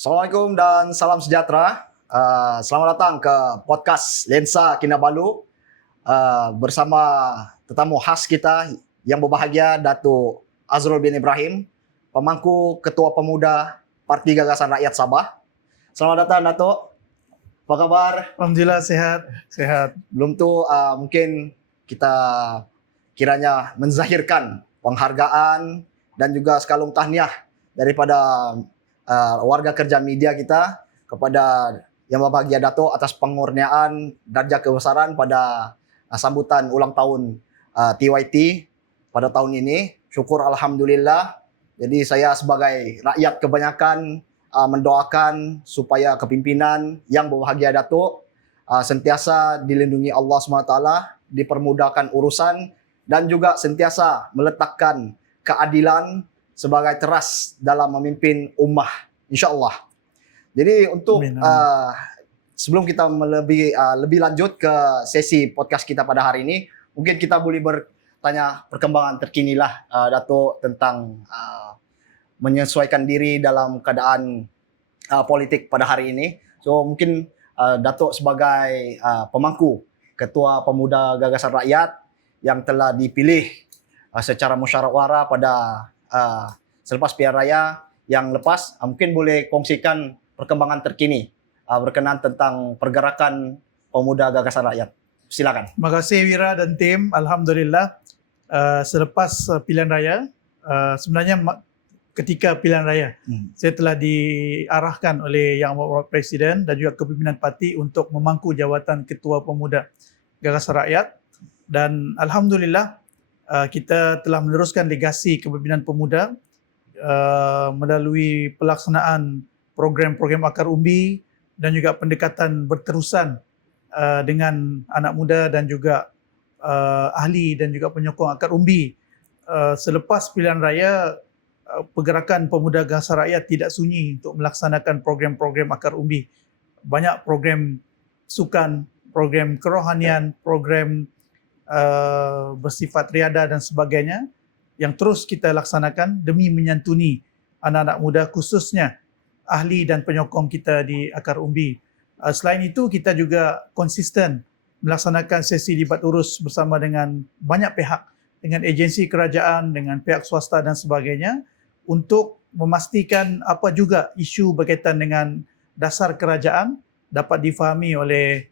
Assalamualaikum dan salam sejahtera. Selamat datang ke podcast Lensa Kinabalu bersama tetamu khas kita yang berbahagia, Datuk Azrul bin Ibrahim, pemangku Ketua Pemuda Parti Gagasan Rakyat Sabah. Selamat datang, Datuk. Apa kabar? Alhamdulillah sehat. Belum tu mungkin kita kiranya menzahirkan penghargaan dan juga sekalung tahniah daripada warga kerja media kita kepada Yang Berbahagia Datuk atas pengurniaan darjah kebesaran pada sambutan ulang tahun TYT pada tahun ini. Syukur Alhamdulillah. Jadi saya sebagai rakyat kebanyakan mendoakan supaya kepimpinan Yang Berbahagia Datuk sentiasa dilindungi Allah SWT, dipermudahkan urusan dan juga sentiasa meletakkan keadilan sebagai teras dalam memimpin ummah, insya-Allah. Jadi untuk sebelum kita lebih lanjut ke sesi podcast kita pada hari ini, mungkin kita boleh bertanya perkembangan terkini lah, Datuk, tentang menyesuaikan diri dalam keadaan politik pada hari ini. So mungkin Datuk sebagai pemangku Ketua Pemuda Gagasan Rakyat yang telah dipilih secara musyawarah pada selepas pilihan raya yang lepas, mungkin boleh kongsikan perkembangan terkini berkenaan tentang pergerakan Pemuda Gagasan Rakyat. Silakan. Terima kasih Wira dan tim. Alhamdulillah selepas pilihan raya, sebenarnya ketika pilihan raya, saya telah diarahkan oleh Yang Berhormat Presiden dan juga kepimpinan parti untuk memangku jawatan Ketua Pemuda Gagasan Rakyat. Dan Alhamdulillah kita telah meneruskan legasi kepimpinan pemuda melalui pelaksanaan program-program akar umbi dan juga pendekatan berterusan dengan anak muda dan juga ahli dan juga penyokong akar umbi. Selepas pilihan raya, pergerakan Pemuda Gagasan Rakyat tidak sunyi untuk melaksanakan program-program akar umbi. Banyak program sukan, program kerohanian, program bersifat riadah dan sebagainya yang terus kita laksanakan demi menyantuni anak-anak muda, khususnya ahli dan penyokong kita di akar umbi. Selain itu, kita juga konsisten melaksanakan sesi libat urus bersama dengan banyak pihak, dengan agensi kerajaan, dengan pihak swasta dan sebagainya, untuk memastikan apa juga isu berkaitan dengan dasar kerajaan dapat difahami oleh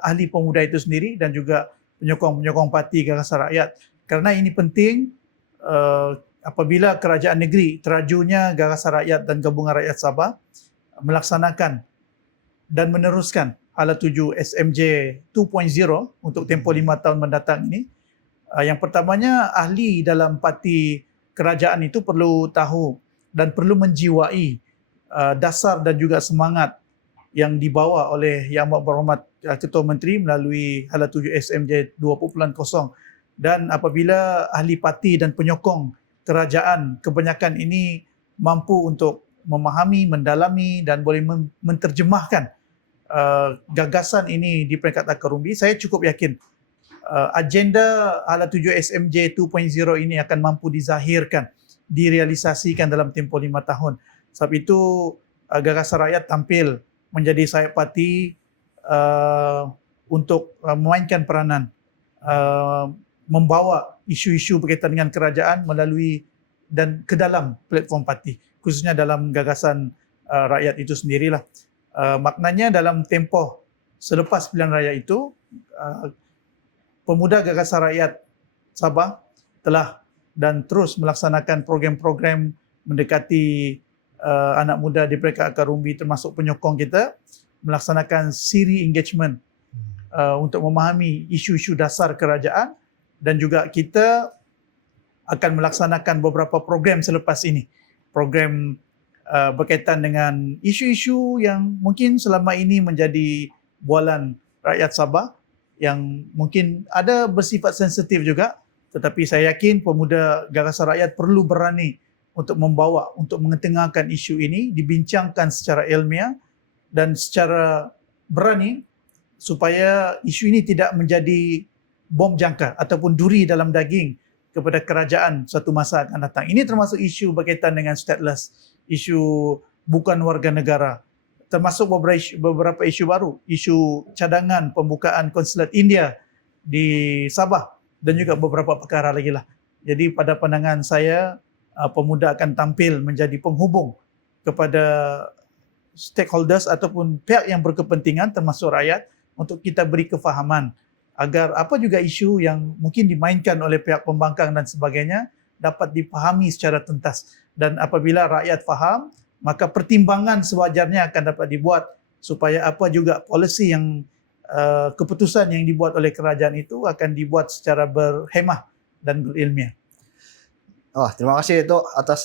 ahli pemuda itu sendiri dan juga penyokong-penyokong Parti Gagasan Rakyat. Kerana ini penting apabila kerajaan negeri, terajunya Gagasan Rakyat dan Gabungan Rakyat Sabah melaksanakan dan meneruskan Hala Tuju SMJ 2.0 untuk tempoh 5 tahun mendatang ini. Yang pertamanya, ahli dalam parti kerajaan itu perlu tahu dan perlu menjiwai dasar dan juga semangat yang dibawa oleh Yang Berhormat Ketua Menteri melalui Hala Tuju SMJ 2.0. Dan apabila ahli parti dan penyokong kerajaan kebanyakan ini mampu untuk memahami, mendalami dan boleh menterjemahkan gagasan ini di peringkat akar umbi, saya cukup yakin agenda Hala Tuju SMJ 2.0 ini akan mampu dizahirkan, direalisasikan dalam tempoh 5 tahun. Sebab itu Gagasan Rakyat tampil menjadi sayap parti untuk memainkan peranan, membawa isu-isu berkaitan dengan kerajaan melalui dan ke dalam platform parti, khususnya dalam gagasan rakyat itu sendirilah. Maknanya dalam tempoh selepas pilihan raya itu, Pemuda Gagasan Rakyat Sabah telah dan terus melaksanakan program-program mendekati anak muda di peringkat akar umbi termasuk penyokong kita, melaksanakan siri engagement untuk memahami isu-isu dasar kerajaan, dan juga kita akan melaksanakan beberapa program selepas ini. Program berkaitan dengan isu-isu yang mungkin selama ini menjadi bualan rakyat Sabah yang mungkin ada bersifat sensitif juga, tetapi saya yakin Pemuda Gagasan Rakyat perlu berani untuk membawa, untuk mengetengahkan isu ini, dibincangkan secara ilmiah dan secara berani supaya isu ini tidak menjadi bom jangka ataupun duri dalam daging kepada kerajaan suatu masa akan datang. Ini termasuk isu berkaitan dengan stateless, isu bukan warga negara. Termasuk beberapa isu baru, isu cadangan pembukaan konsulat India di Sabah dan juga beberapa perkara lagi lah. Jadi pada pandangan saya, pemuda akan tampil menjadi penghubung kepada stakeholders ataupun pihak yang berkepentingan termasuk rakyat untuk kita beri kefahaman agar apa juga isu yang mungkin dimainkan oleh pihak pembangkang dan sebagainya dapat dipahami secara tuntas. Dan apabila rakyat faham, maka pertimbangan sewajarnya akan dapat dibuat supaya apa juga polisi yang keputusan yang dibuat oleh kerajaan itu akan dibuat secara berhemah dan berilmiah. Oh, terima kasih itu atas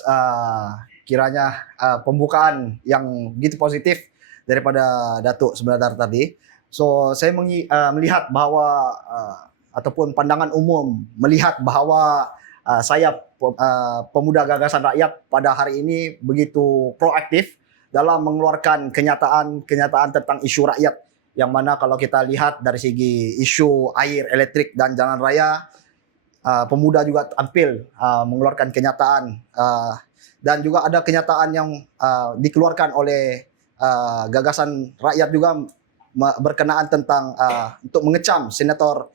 kiranya pembukaan yang begitu positif daripada Datuk sebenarnya tadi. So saya melihat bahwa ataupun pandangan umum melihat bahwa saya pemuda gagasan rakyat pada hari ini begitu proaktif dalam mengeluarkan kenyataan tentang isu rakyat, yang mana kalau kita lihat dari segi isu air, elektrik dan jalan raya, pemuda juga tampil mengeluarkan kenyataan, dan juga ada kenyataan yang dikeluarkan oleh gagasan rakyat juga berkenaan tentang untuk mengecam Senator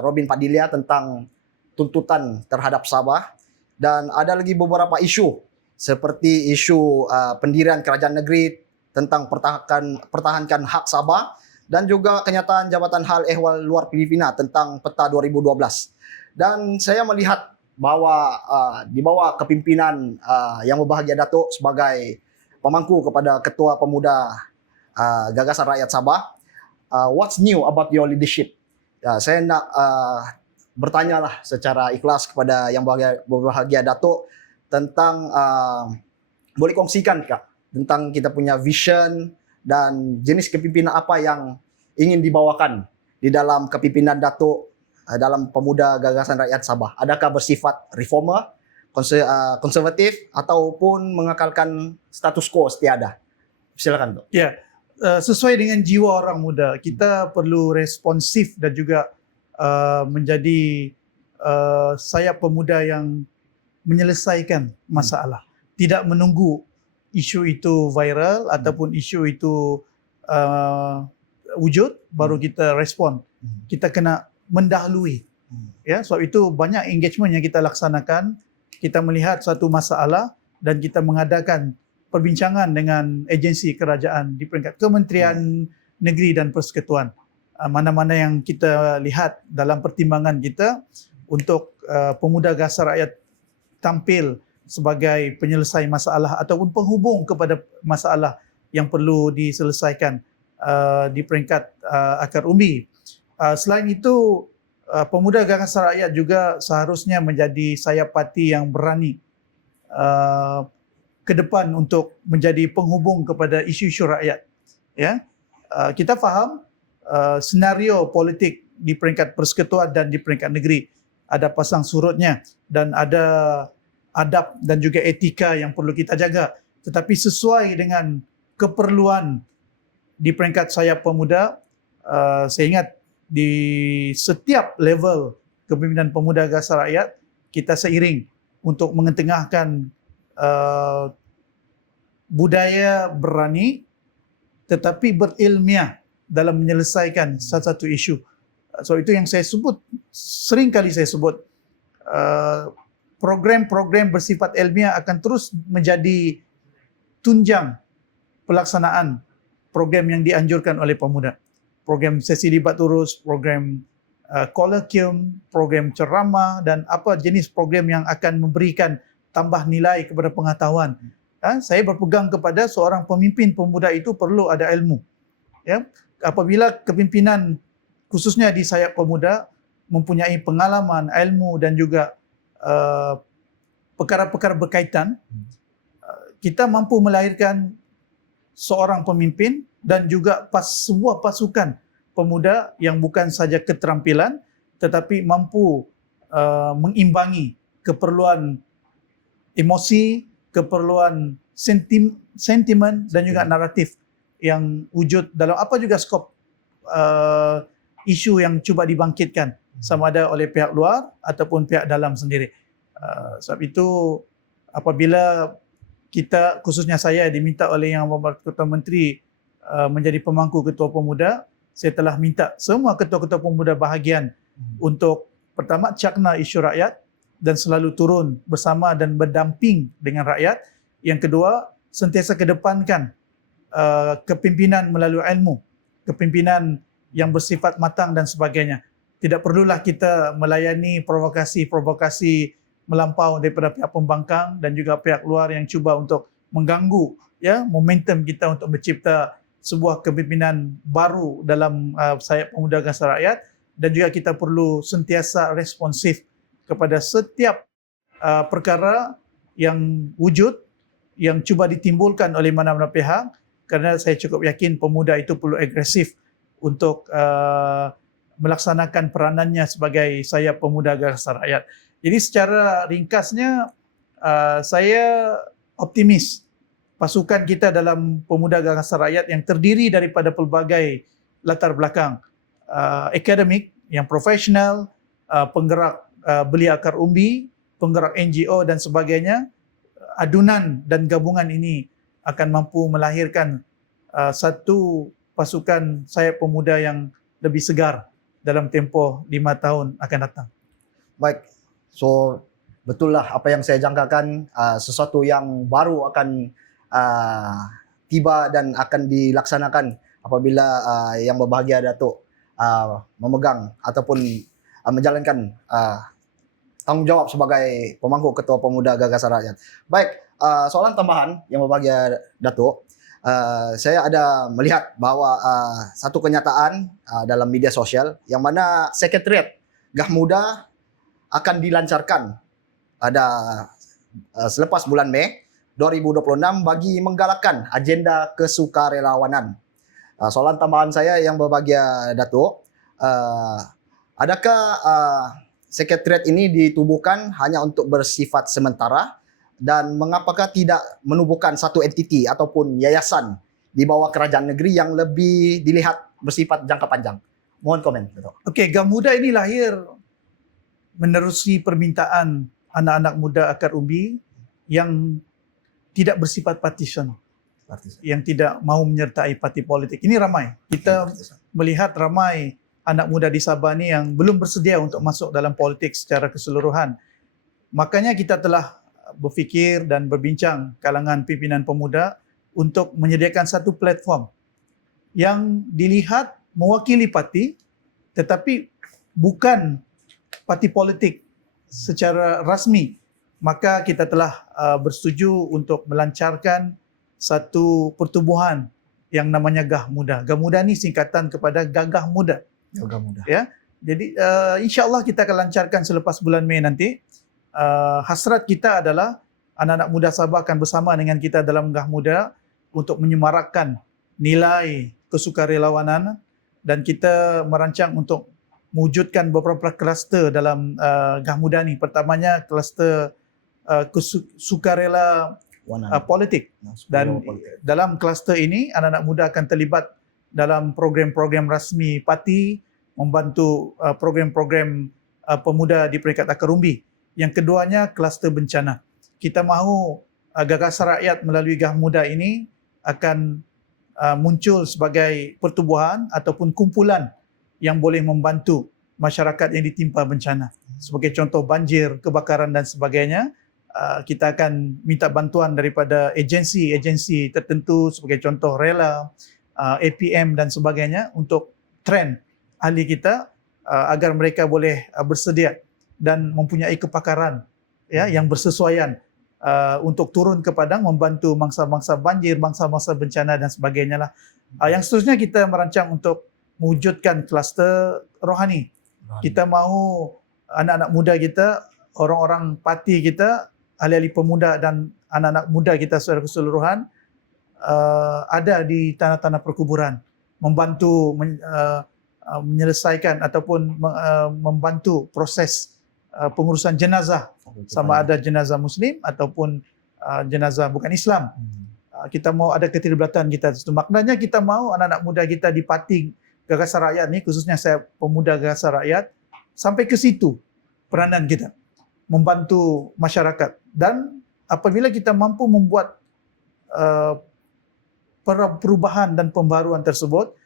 Robin Padilla tentang tuntutan terhadap Sabah. Dan ada lagi beberapa isu seperti isu pendirian kerajaan negeri tentang pertahankan hak Sabah, dan juga kenyataan Jabatan Hal Ehwal Luar Filipina tentang peta 2012. Dan saya melihat bahwa di bawah kepimpinan Yang Berbahagia Datuk sebagai pemangku kepada Ketua Pemuda Gagasan Rakyat Sabah, what's new about your leadership? Saya nak bertanyalah secara ikhlas kepada Yang Berbahagia Datuk tentang boleh kongsikan Kak tentang kita punya vision dan jenis kepimpinan apa yang ingin dibawakan di dalam kepimpinan Datuk dalam Pemuda Gagasan Rakyat Sabah. Adakah bersifat reformer, konservatif ataupun mengekalkan status quo setiada? Silakan, Dok. Ya, sesuai dengan jiwa orang muda, kita perlu responsif dan juga menjadi sayap pemuda yang menyelesaikan masalah. Tidak menunggu isu itu viral ataupun isu itu wujud baru kita respon. Kita kena mendahului. Ya, sebab itu banyak engagement yang kita laksanakan. Kita melihat satu masalah dan kita mengadakan perbincangan dengan agensi kerajaan di peringkat Kementerian Negeri dan Persekutuan. Mana-mana yang kita lihat dalam pertimbangan kita untuk pemuda gagasan rakyat tampil sebagai penyelesai masalah ataupun penghubung kepada masalah yang perlu diselesaikan di peringkat akar umbi. Selain itu, pemuda gagasan rakyat juga seharusnya menjadi sayap parti yang berani ke depan untuk menjadi penghubung kepada isu-isu rakyat. Ya, kita faham senario politik di peringkat persekutuan dan di peringkat negeri ada pasang surutnya dan ada adab dan juga etika yang perlu kita jaga. Tetapi sesuai dengan keperluan di peringkat sayap pemuda, saya ingat di setiap level kepimpinan pemuda gagasan rakyat kita seiring untuk mengetengahkan budaya berani tetapi berilmiah dalam menyelesaikan satu-satu isu. So itu yang saya sebut, sering kali saya sebut, program-program bersifat ilmiah akan terus menjadi tunjang pelaksanaan program yang dianjurkan oleh pemuda. Program sesi libat turus, program kolloquium, program ceramah dan apa jenis program yang akan memberikan tambah nilai kepada pengetahuan. Saya berpegang kepada seorang pemimpin pemuda itu perlu ada ilmu. Ya, apabila kepimpinan khususnya di sayap pemuda mempunyai pengalaman, ilmu dan juga perkara-perkara berkaitan, kita mampu melahirkan seorang pemimpin dan juga sebuah pasukan pemuda yang bukan saja keterampilan tetapi mampu mengimbangi keperluan emosi, keperluan sentimen dan juga naratif yang wujud dalam apa juga skop isu yang cuba dibangkitkan sama ada oleh pihak luar ataupun pihak dalam sendiri. Sebab itu apabila kita, khususnya saya, diminta oleh Yang Berhormat Ketua Menteri menjadi pemangku Ketua Pemuda. Saya telah minta semua ketua-ketua pemuda bahagian untuk pertama cakna isu rakyat dan selalu turun bersama dan berdamping dengan rakyat. Yang kedua, sentiasa kedepankan kepimpinan melalui ilmu, kepimpinan yang bersifat matang dan sebagainya. Tidak perlulah kita melayani provokasi-provokasi melampau daripada pihak pembangkang dan juga pihak luar yang cuba untuk mengganggu momentum kita untuk mencipta sebuah kepimpinan baru dalam sayap pemuda Gagasan Rakyat. Dan juga kita perlu sentiasa responsif kepada setiap perkara yang wujud, yang cuba ditimbulkan oleh mana-mana pihak, kerana saya cukup yakin pemuda itu perlu agresif untuk melaksanakan peranannya sebagai sayap pemuda Gagasan Rakyat. Jadi secara ringkasnya, saya optimis pasukan kita dalam pemuda Gagasan Rakyat yang terdiri daripada pelbagai latar belakang, akademik, yang profesional, penggerak belia akar umbi, penggerak NGO dan sebagainya, adunan dan gabungan ini akan mampu melahirkan satu pasukan sayap pemuda yang lebih segar dalam tempoh 5 tahun akan datang. Baik, so betul lah apa yang saya jangkakan, sesuatu yang baru akan tiba dan akan dilaksanakan apabila Yang Berbahagia Datuk memegang ataupun menjalankan tanggungjawab sebagai pemangku Ketua Pemuda Gagasan Rakyat. Baik, soalan tambahan Yang Berbahagia Datuk, saya ada melihat bahawa satu kenyataan dalam media sosial yang mana Sekretariat Gah Muda akan dilancarkan ada selepas bulan Mei 2026 bagi menggalakkan agenda kesukarelawanan. Soalan tambahan saya Yang Berbahagia Datuk, adakah sekretariat ini ditubuhkan hanya untuk bersifat sementara dan mengapakah tidak menubuhkan satu entiti ataupun yayasan di bawah kerajaan negeri yang lebih dilihat bersifat jangka panjang? Mohon komen, Datuk. Okey, Gah Muda ini lahir menerusi permintaan anak-anak muda akar umbi yang tidak bersifat partisan, yang tidak mahu menyertai parti politik. Ini ramai. Kita melihat ramai anak muda di Sabah ni yang belum bersedia untuk masuk dalam politik secara keseluruhan. Makanya kita telah berfikir dan berbincang kalangan pimpinan pemuda untuk menyediakan satu platform yang dilihat mewakili parti tetapi bukan parti politik secara rasmi. Maka kita telah bersetuju untuk melancarkan satu pertubuhan yang namanya Gah Muda. Gah Muda ni singkatan kepada Gagah Muda. Gagah Muda. Ya. Jadi insya-Allah kita akan lancarkan selepas bulan Mei nanti. Hasrat kita adalah anak-anak muda Sabah akan bersama dengan kita dalam Gah Muda untuk menyemarakkan nilai kesukarelawanan, dan kita merancang untuk mewujudkan beberapa kluster dalam Gah Muda ni. Pertamanya kluster sukarela politik, dan dalam kluster ini anak-anak muda akan terlibat dalam program-program rasmi parti, membantu program-program pemuda di peringkat akar umbi. Yang keduanya kluster bencana. Kita mahu Gagasan Rakyat melalui Gah Muda ini akan muncul sebagai pertubuhan ataupun kumpulan yang boleh membantu masyarakat yang ditimpa bencana. Sebagai contoh banjir, kebakaran dan sebagainya, kita akan minta bantuan daripada agensi-agensi tertentu sebagai contoh Rela, APM dan sebagainya untuk train ahli kita agar mereka boleh bersedia dan mempunyai kepakaran yang bersesuaian untuk turun ke padang membantu mangsa-mangsa banjir, mangsa-mangsa bencana dan sebagainya lah. Yang seterusnya kita merancang untuk mewujudkan kluster rohani. Kita mahu anak-anak muda kita, orang-orang parti kita, ahli-ahli pemuda dan anak-anak muda kita secara keseluruhan ada di tanah-tanah perkuburan, membantu menyelesaikan ataupun membantu proses pengurusan jenazah, sama ada jenazah Muslim ataupun jenazah bukan Islam. Kita mahu ada keterlibatan kita. Maknanya kita mahu anak-anak muda kita di parti Gagasan Rakyat ni, khususnya saya pemuda Gagasan Rakyat, sampai ke situ peranan kita membantu masyarakat. Dan apabila kita mampu membuat uh, perubahan dan pembaruan tersebut,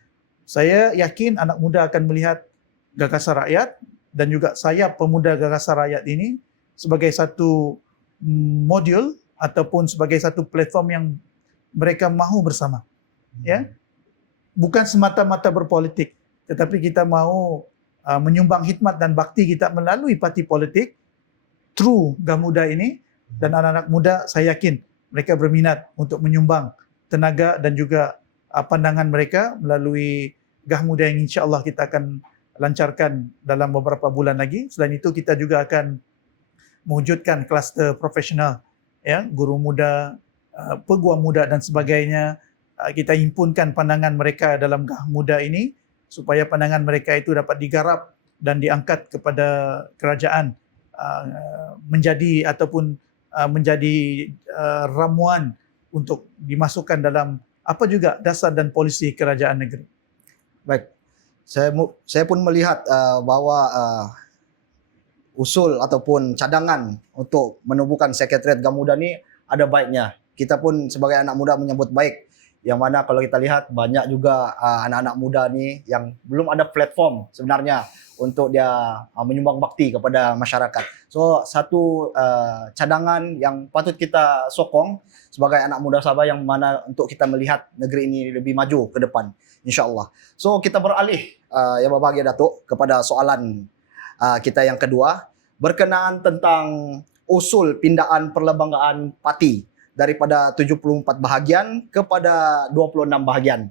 saya yakin anak muda akan melihat gagasan rakyat dan juga saya pemuda gagasan rakyat ini sebagai satu modul ataupun sebagai satu platform yang mereka mahu bersama. Ya, bukan semata-mata berpolitik, tetapi kita mahu menyumbang khidmat dan bakti kita melalui parti politik through Gamuda ini, dan anak-anak muda saya yakin mereka berminat untuk menyumbang tenaga dan juga pandangan mereka melalui Gamuda yang insya-Allah kita akan lancarkan dalam beberapa bulan lagi. Selain itu kita juga akan mewujudkan kluster profesional, ya, guru muda, peguam muda dan sebagainya. Kita himpunkan pandangan mereka dalam Gamuda ini supaya pandangan mereka itu dapat digarap dan diangkat kepada kerajaan menjadi ataupun menjadi ramuan untuk dimasukkan dalam apa juga dasar dan polisi kerajaan negeri. Baik, saya pun melihat bahwa usul ataupun cadangan untuk menubuhkan Sekretariat Gamuda ni ada baiknya. Kita pun sebagai anak muda menyambut baik, yang mana kalau kita lihat banyak juga anak-anak muda ni yang belum ada platform sebenarnya untuk dia menyumbang bakti kepada masyarakat. So satu cadangan yang patut kita sokong sebagai anak muda Sabah, yang mana untuk kita melihat negeri ini lebih maju ke depan, insya-Allah. So kita beralih yang berbahagia Datuk kepada soalan kita yang kedua, berkenaan tentang usul pindaan perlembagaan parti daripada 74 bahagian kepada 26 bahagian.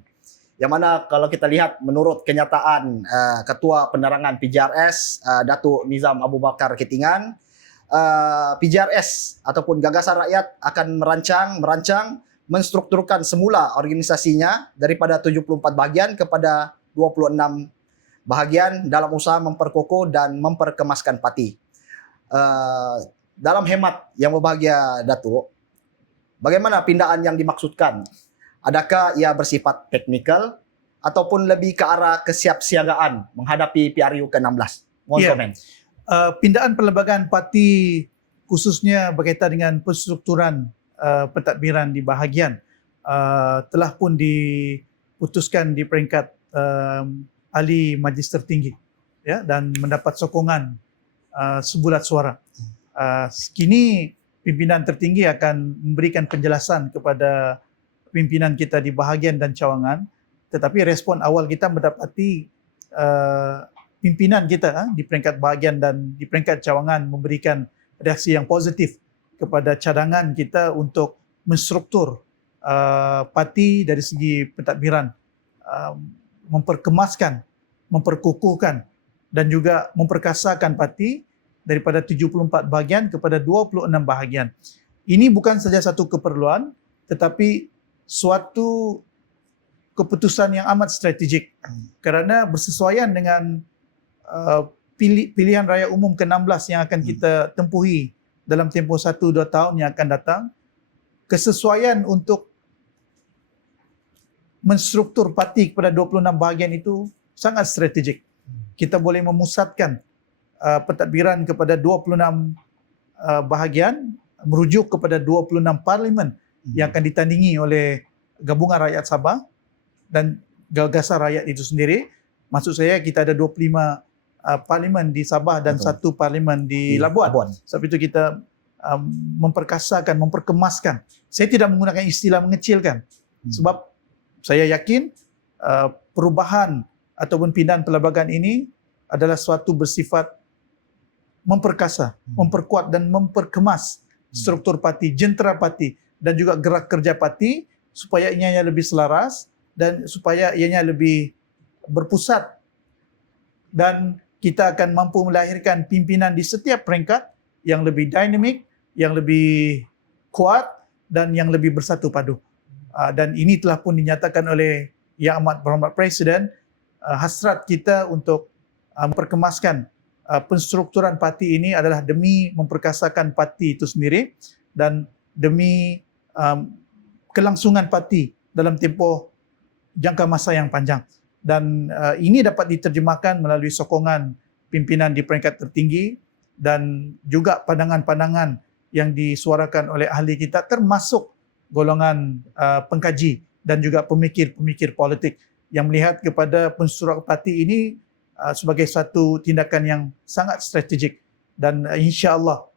Yang mana kalau kita lihat menurut kenyataan Ketua Penerangan PJRS Datuk Nizam Abu Bakar Kitingan, PJRS ataupun Gagasan Rakyat akan merancang menstrukturkan semula organisasinya daripada 74 bahagian kepada 26 bahagian dalam usaha memperkokoh dan memperkemaskan parti. Dalam hemat yang berbahagia Datuk, bagaimana pindaan yang dimaksudkan? Adakah ia bersifat teknikal ataupun lebih ke arah kesiapsiagaan menghadapi PRU ke-16? Mohon komen. Pindaan perlembagaan parti khususnya berkaitan dengan penstrukturan pentadbiran di bahagian telah pun diputuskan di peringkat ahli majlis tertinggi, ya, dan mendapat sokongan sebulat suara. Kini pimpinan tertinggi akan memberikan penjelasan kepada pimpinan kita di bahagian dan cawangan, tetapi respon awal kita mendapati pimpinan kita di peringkat bahagian dan di peringkat cawangan memberikan reaksi yang positif kepada cadangan kita untuk menstruktur parti dari segi pentadbiran, memperkemaskan, memperkukuhkan dan juga memperkasakan parti daripada 74 bahagian kepada 26 bahagian. Ini bukan saja satu keperluan, tetapi suatu keputusan yang amat strategik kerana bersesuaian dengan pilihan raya umum ke-16 yang akan kita tempuhi dalam tempoh 1-2 tahun yang akan datang. Kesesuaian untuk menstruktur parti kepada 26 bahagian itu sangat strategik. Kita boleh memusatkan pentadbiran kepada 26 bahagian merujuk kepada 26 parlimen yang akan ditandingi oleh Gabungan Rakyat Sabah dan Gagasan Rakyat itu sendiri. Maksud saya kita ada 25 parlimen di Sabah dan satu parlimen di Labuan. Sebab itu kita memperkasakan, memperkemaskan. Saya tidak menggunakan istilah mengecilkan. Sebab saya yakin perubahan ataupun pindaan perlembagaan ini adalah suatu bersifat memperkasa, memperkuat dan memperkemas struktur parti, jentera parti dan juga gerak kerja parti supaya ianya lebih selaras dan supaya ianya lebih berpusat, dan kita akan mampu melahirkan pimpinan di setiap peringkat yang lebih dinamik, yang lebih kuat dan yang lebih bersatu padu. Dan ini telah pun dinyatakan oleh Yang Amat Berhormat Presiden, hasrat kita untuk memperkemaskan penstrukturan parti ini adalah demi memperkasakan parti itu sendiri dan demi kelangsungan parti dalam tempoh jangka masa yang panjang. Dan ini dapat diterjemahkan melalui sokongan pimpinan di peringkat tertinggi dan juga pandangan-pandangan yang disuarakan oleh ahli kita, termasuk golongan pengkaji dan juga pemikir-pemikir politik yang melihat kepada pensyuarat parti ini sebagai satu tindakan yang sangat strategik, dan insya-Allah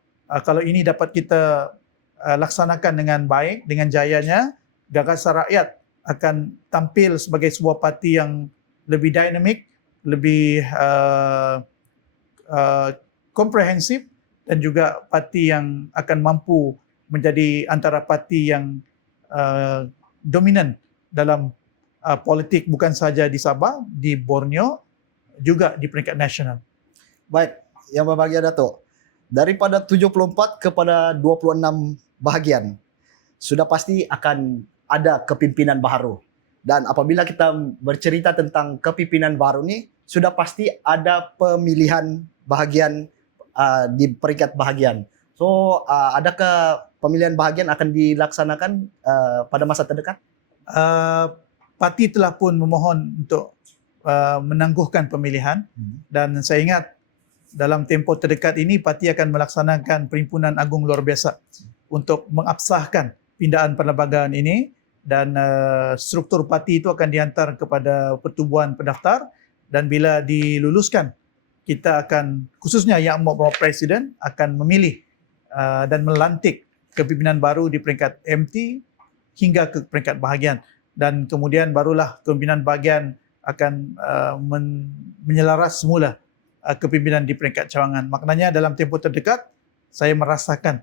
kalau ini dapat kita laksanakan dengan baik, dengan jayanya, Gagasan Rakyat akan tampil sebagai sebuah parti yang lebih dinamik, lebih komprehensif, dan juga parti yang akan mampu menjadi antara parti yang dominan dalam politik bukan sahaja di Sabah, di Borneo, juga di peringkat nasional. Baik, yang berbahagia Datuk. Daripada 74 kepada 26 bahagian, sudah pasti akan ada kepimpinan baru. Dan apabila kita bercerita tentang kepimpinan baru ni, sudah pasti ada pemilihan bahagian di peringkat bahagian. So, adakah pemilihan bahagian akan dilaksanakan pada masa terdekat? Parti telah pun memohon untuk menangguhkan pemilihan, dan saya ingat dalam tempoh terdekat ini parti akan melaksanakan Perhimpunan Agung Luar Biasa untuk mengabsahkan pindaan perlembagaan ini, dan struktur parti itu akan dihantar kepada pertubuhan pendaftar, dan bila diluluskan kita akan, khususnya Yang Amat Presiden akan memilih dan melantik kepimpinan baru di peringkat MT hingga ke peringkat bahagian, dan kemudian barulah kepimpinan bahagian akan menyelaras semula kepimpinan di peringkat cawangan. Maknanya dalam tempoh terdekat saya merasakan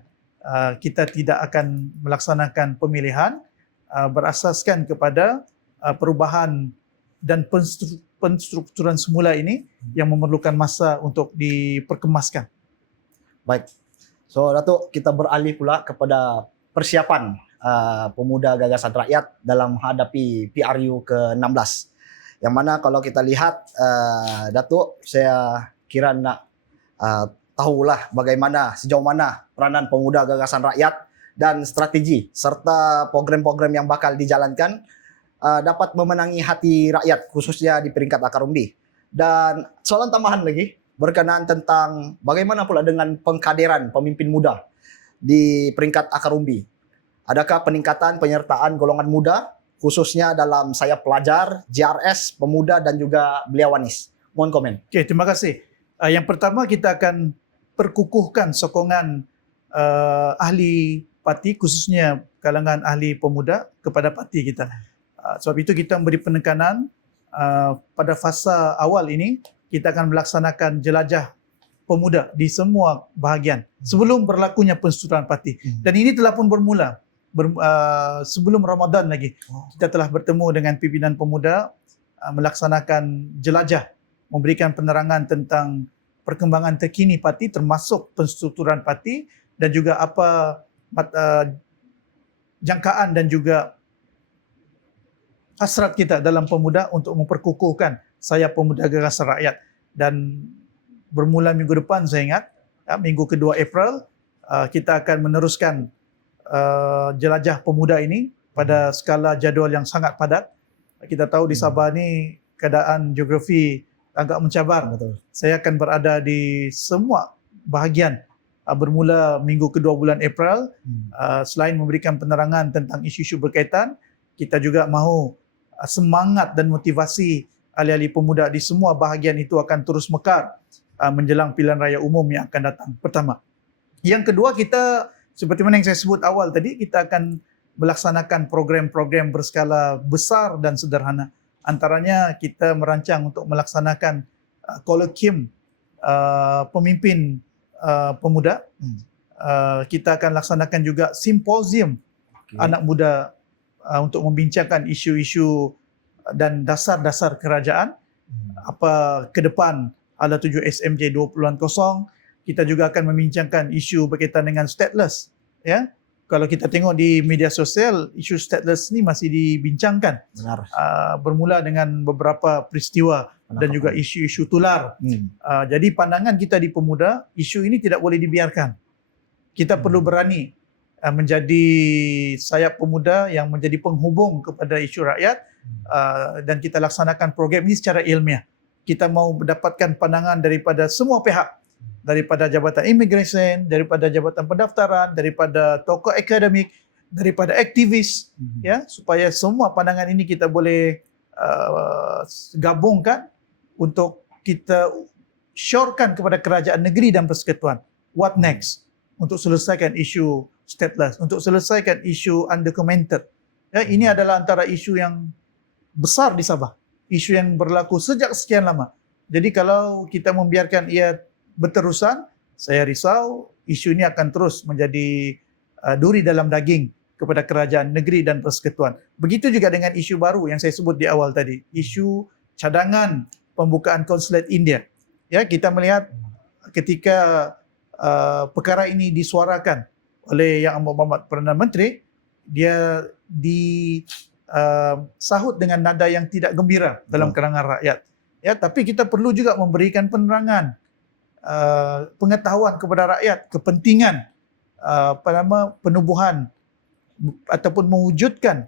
kita tidak akan melaksanakan pemilihan berasaskan kepada perubahan dan penstrukturan semula ini yang memerlukan masa untuk diperkemaskan. Baik. So Datuk, kita beralih pula kepada persiapan pemuda Gagasan Rakyat dalam menghadapi PRU ke-16. Yang mana kalau kita lihat Datuk, saya kira nak tahulah bagaimana, sejauh mana peranan pemuda Gagasan Rakyat dan strategi serta program-program yang bakal dijalankan dapat memenangi hati rakyat, khususnya di peringkat akar umbi. Dan soalan tambahan lagi berkenaan tentang bagaimana pula dengan pengkaderan pemimpin muda di peringkat akar umbi. Adakah peningkatan penyertaan golongan muda khususnya dalam sayap pelajar, JRS, pemuda dan juga beliawanis? Mohon komen. Okey, terima kasih. Yang pertama, kita akan perkukuhkan sokongan ahli parti, khususnya kalangan ahli pemuda kepada parti kita. Sebab itu kita memberi penekanan pada fasa awal ini kita akan melaksanakan jelajah pemuda di semua bahagian sebelum berlakunya pensyuaran parti. Dan ini telah pun bermula. Sebelum Ramadan lagi kita telah bertemu dengan pimpinan pemuda melaksanakan jelajah, memberikan penerangan tentang perkembangan terkini parti termasuk penstrukturan parti dan juga apa jangkaan dan juga hasrat kita dalam pemuda untuk memperkukuhkan sayap pemuda Gagasan Rakyat. Dan bermula minggu depan saya ingat, minggu kedua April, kita akan meneruskan jelajah pemuda ini pada skala jadual yang sangat padat. Kita tahu di Sabah ni keadaan geografi agak mencabar. Betul. Saya akan berada di semua bahagian bermula minggu kedua bulan April. Selain memberikan penerangan tentang isu-isu berkaitan, kita juga mahu semangat dan motivasi ahli-ahli pemuda di semua bahagian itu akan terus mekar menjelang pilihan raya umum yang akan datang. Pertama. Yang kedua, kita seperti mana yang saya sebut awal tadi, kita akan melaksanakan program-program berskala besar dan sederhana. Antaranya kita merancang untuk melaksanakan kolokium pemimpin pemuda. Kita akan laksanakan juga simposium anak muda untuk membincangkan isu-isu dan dasar-dasar kerajaan apa ke depan ala 7 SMJ 20.0. Kita juga akan membincangkan isu berkaitan dengan stateless, ya. Kalau kita tengok di media sosial, isu stateless ni masih dibincangkan. Benar. Bermula dengan beberapa peristiwa dan juga isu-isu tular. Jadi pandangan kita di pemuda, isu ini tidak boleh dibiarkan. Kita perlu berani menjadi sayap pemuda yang menjadi penghubung kepada isu rakyat, dan kita laksanakan program ini secara ilmiah. Kita mau mendapatkan pandangan daripada semua pihak, daripada Jabatan Imigresen, daripada Jabatan Pendaftaran, daripada tokoh akademik, daripada aktivis, ya, supaya semua pandangan ini kita boleh gabungkan untuk kita syorkan kepada kerajaan negeri dan persekutuan what next untuk selesaikan isu stateless, untuk selesaikan isu undocumented. Ya, ini adalah antara isu yang besar di Sabah, isu yang berlaku sejak sekian lama. Jadi kalau kita membiarkan ia berterusan, saya risau isu ini akan terus menjadi duri dalam daging kepada kerajaan negeri dan persekutuan. Begitu juga dengan isu baru yang saya sebut di awal tadi, isu cadangan pembukaan konsulat India. Ya, kita melihat ketika perkara ini disuarakan oleh Yang Amat Berhormat Perdana Menteri, dia disahut dengan nada yang tidak gembira dalam kalangan rakyat. Ya, tapi kita perlu juga memberikan penerangan, pengetahuan kepada rakyat, kepentingan penubuhan ataupun mewujudkan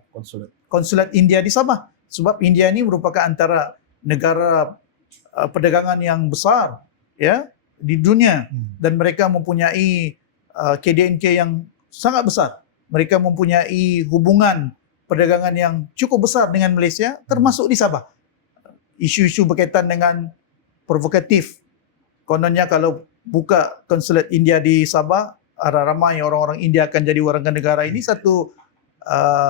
konsulat India di Sabah. Sebab India ini merupakan antara negara perdagangan yang besar, ya, di dunia, dan mereka mempunyai KDNK yang sangat besar. Mereka mempunyai hubungan perdagangan yang cukup besar dengan Malaysia, termasuk di Sabah. Isu-isu berkaitan dengan provokatif. Kononnya kalau buka konsulat India di Sabah, ramai orang-orang India akan jadi warga negara. Ini satu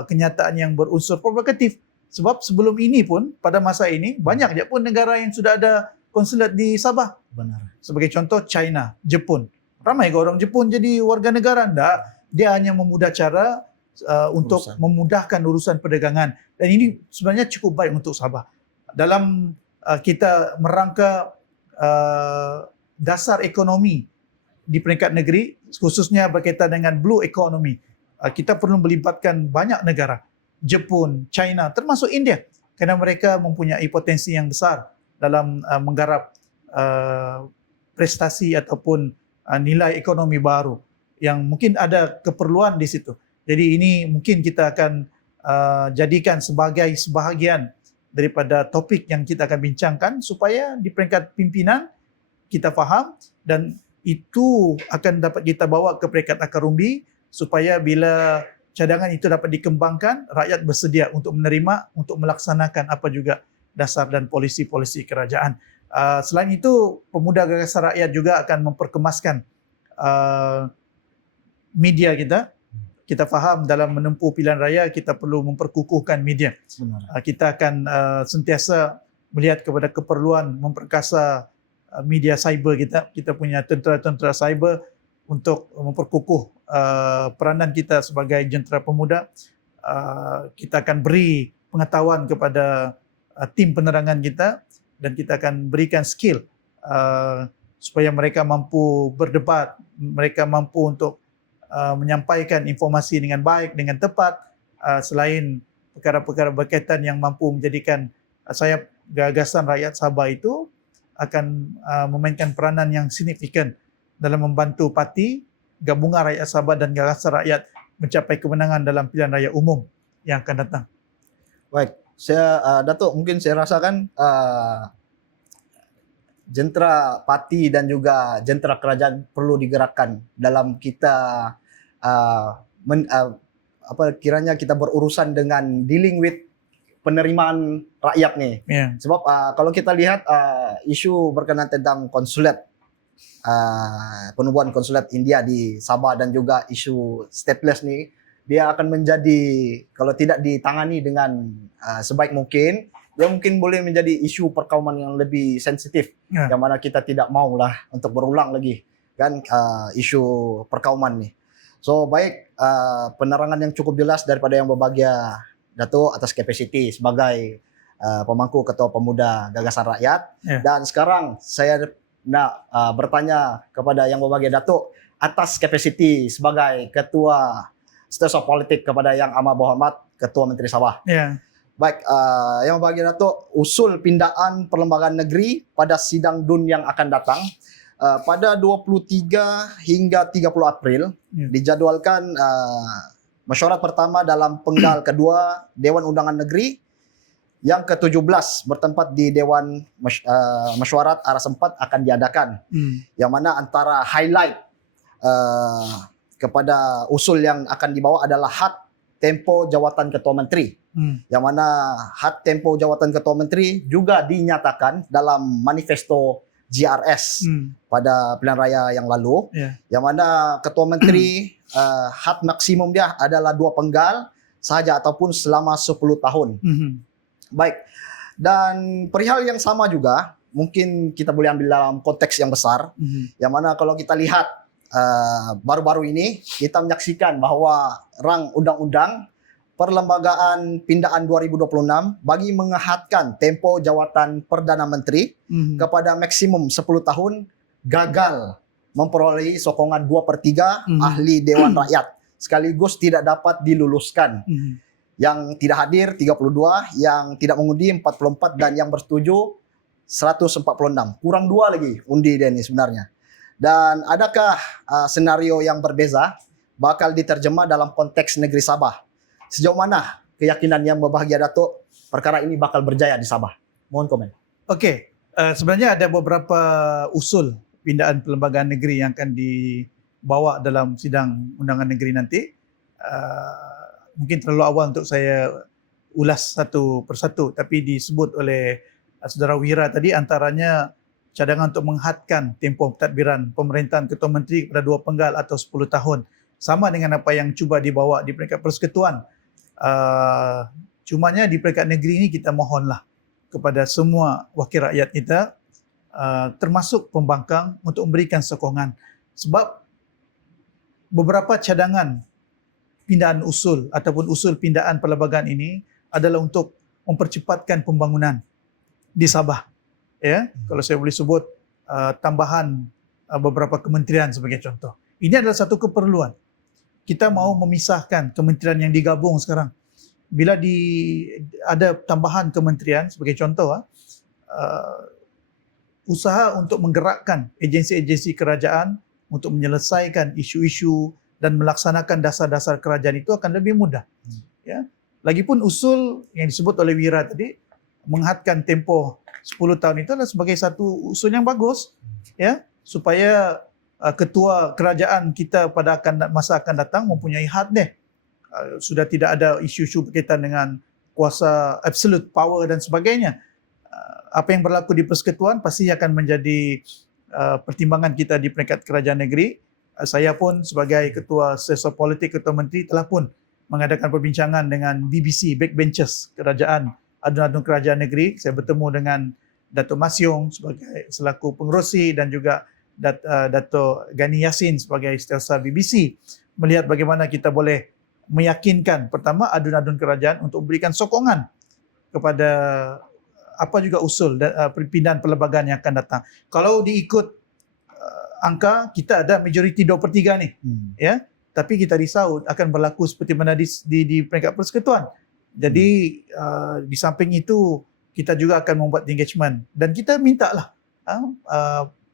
kenyataan yang berunsur provokatif. Sebab sebelum ini pun, pada masa ini, banyak je pun negara yang sudah ada konsulat di Sabah. Benar. Sebagai contoh, China, Jepun. Ramai ke orang Jepun jadi warga negara? Tak. Dia hanya memudah cara untuk memudahkan urusan perdagangan. Dan ini sebenarnya cukup baik untuk Sabah. Dalam kita merangka dasar ekonomi di peringkat negeri, khususnya berkaitan dengan blue economy, kita perlu melibatkan banyak negara. Jepun, China, termasuk India. Kerana mereka mempunyai potensi yang besar dalam menggarap prestasi ataupun nilai ekonomi baru yang mungkin ada keperluan di situ. Jadi ini mungkin kita akan jadikan sebagai sebahagian daripada topik yang kita akan bincangkan supaya di peringkat pimpinan kita faham, dan itu akan dapat kita bawa ke peringkat akar umbi supaya bila cadangan itu dapat dikembangkan, rakyat bersedia untuk menerima, untuk melaksanakan apa juga dasar dan polisi-polisi kerajaan. Selain itu, Pemuda Gagasan Rakyat juga akan memperkemaskan media kita. Kita faham dalam menempuh pilihan raya, kita perlu memperkukuhkan media. Kita akan sentiasa melihat kepada keperluan memperkasa media cyber kita. Kita punya tentera-tentera cyber untuk memperkukuh peranan kita sebagai jentera pemuda. Kita akan beri pengetahuan kepada tim penerangan kita, dan kita akan berikan skill supaya mereka mampu berdebat, mereka mampu untuk menyampaikan informasi dengan baik, dengan tepat, selain perkara-perkara berkaitan yang mampu menjadikan sayap gagasan rakyat Sabah itu akan memainkan peranan yang signifikan dalam membantu parti, gabungan rakyat Sabah dan gagasan rakyat mencapai kemenangan dalam pilihan raya umum yang akan datang. Baik, Datuk, mungkin saya rasakan jentera parti dan juga jentera kerajaan perlu digerakkan dalam kita kiranya kita berurusan dengan dealing with penerimaan rakyat nih. Sebab kalau kita lihat isu berkenaan tentang konsulat, penubuhan konsulat India di Sabah dan juga isu stateless nih, dia akan menjadi, kalau tidak ditangani dengan sebaik mungkin, dia mungkin boleh menjadi isu perkauman yang lebih sensitif, yang mana kita tidak maulah untuk berulang lagi kan isu perkauman nih. So baik, penerangan yang cukup jelas daripada Yang Berbahagia Datuk atas kapasiti sebagai pemangku Ketua Pemuda Gagasan Rakyat. Dan sekarang saya nak bertanya kepada Yang Berbahagia Datuk atas kapasiti sebagai Ketua Staf Politik kepada Yang Amat Berhormat Ketua Menteri Sabah. Baik, Yang Berbahagia Datuk, usul pindaan perlembagaan negeri pada sidang DUN yang akan datang pada 23 hingga 30 April dijadualkan mesyuarat pertama dalam penggal kedua Dewan Undangan Negeri, yang ke-17 bertempat di Dewan Mesyuarat Aras 4 akan diadakan. Yang mana antara highlight kepada usul yang akan dibawa adalah hak tempo jawatan Ketua Menteri. Yang mana hak tempo jawatan Ketua Menteri juga dinyatakan dalam manifesto GRS pada pilihan raya yang lalu. Yang mana Ketua Menteri hak maksimum dia adalah 2 penggal sahaja ataupun selama 10 tahun. Baik. Dan perihal yang sama juga mungkin kita boleh ambil dalam konteks yang besar. Yang mana kalau kita lihat baru-baru ini kita menyaksikan bahawa rang undang-undang Perlembagaan Pindaan 2026 bagi menghadkan tempo jawatan Perdana Menteri kepada maksimum 10 tahun gagal memperolehi sokongan 2/3 ahli Dewan Rakyat sekaligus tidak dapat diluluskan. Yang tidak hadir 32, yang tidak mengundi 44 dan yang bersetuju 146. Kurang 2 lagi undi dia ini sebenarnya. Dan adakah senario yang berbeza bakal diterjemah dalam konteks negeri Sabah? Sejauh mana keyakinan yang berbahagia Datuk perkara ini bakal berjaya di Sabah? Mohon komen. Okey, sebenarnya ada beberapa usul pindaan perlembagaan negeri yang akan dibawa dalam sidang undangan negeri nanti. Mungkin terlalu awal untuk saya ulas satu persatu, tapi disebut oleh Saudara Wira tadi antaranya cadangan untuk menghadkan tempoh pentadbiran pemerintahan Ketua Menteri kepada 2 penggal atau 10 tahun. Sama dengan apa yang cuba dibawa di peringkat persekutuan. Cumanya di peringkat negeri ini kita mohonlah kepada semua wakil rakyat kita, termasuk pembangkang, untuk memberikan sokongan. Sebab beberapa cadangan pindaan usul ataupun usul pindaan perlembagaan ini adalah untuk mempercepatkan pembangunan di Sabah. Ya, kalau saya boleh sebut tambahan beberapa kementerian sebagai contoh. Ini adalah satu keperluan. Kita mau memisahkan kementerian yang digabung sekarang. Bila ada tambahan kementerian sebagai contoh, usaha untuk menggerakkan agensi-agensi kerajaan untuk menyelesaikan isu-isu dan melaksanakan dasar-dasar kerajaan itu akan lebih mudah. Ya. Lagipun usul yang disebut oleh Wira tadi, menghadkan tempoh 10 tahun itu adalah sebagai satu usul yang bagus, ya, supaya ketua kerajaan kita pada masa akan datang mempunyai had sudah tidak ada isu-isu berkaitan dengan kuasa absolute power dan sebagainya. Apa yang berlaku di persekutuan pasti akan menjadi pertimbangan kita di peringkat kerajaan negeri. Saya pun sebagai ketua sesial politik Ketua Menteri telah pun mengadakan perbincangan dengan BBC backbenchers kerajaan adun-adun kerajaan negeri. Saya bertemu dengan Datuk Masyong sebagai selaku pengerusi dan juga Datuk Gani Yassin sebagai setiausaha BBC, melihat bagaimana kita boleh meyakinkan pertama adun-adun kerajaan untuk memberikan sokongan kepada apa juga usul perpindahan perlembagaan yang akan datang. Kalau diikut angka, kita ada majoriti 2/3 ni, ya. Tapi kita risau akan berlaku seperti mana di peringkat persekutuan. Jadi di samping itu kita juga akan membuat engagement dan kita mintalah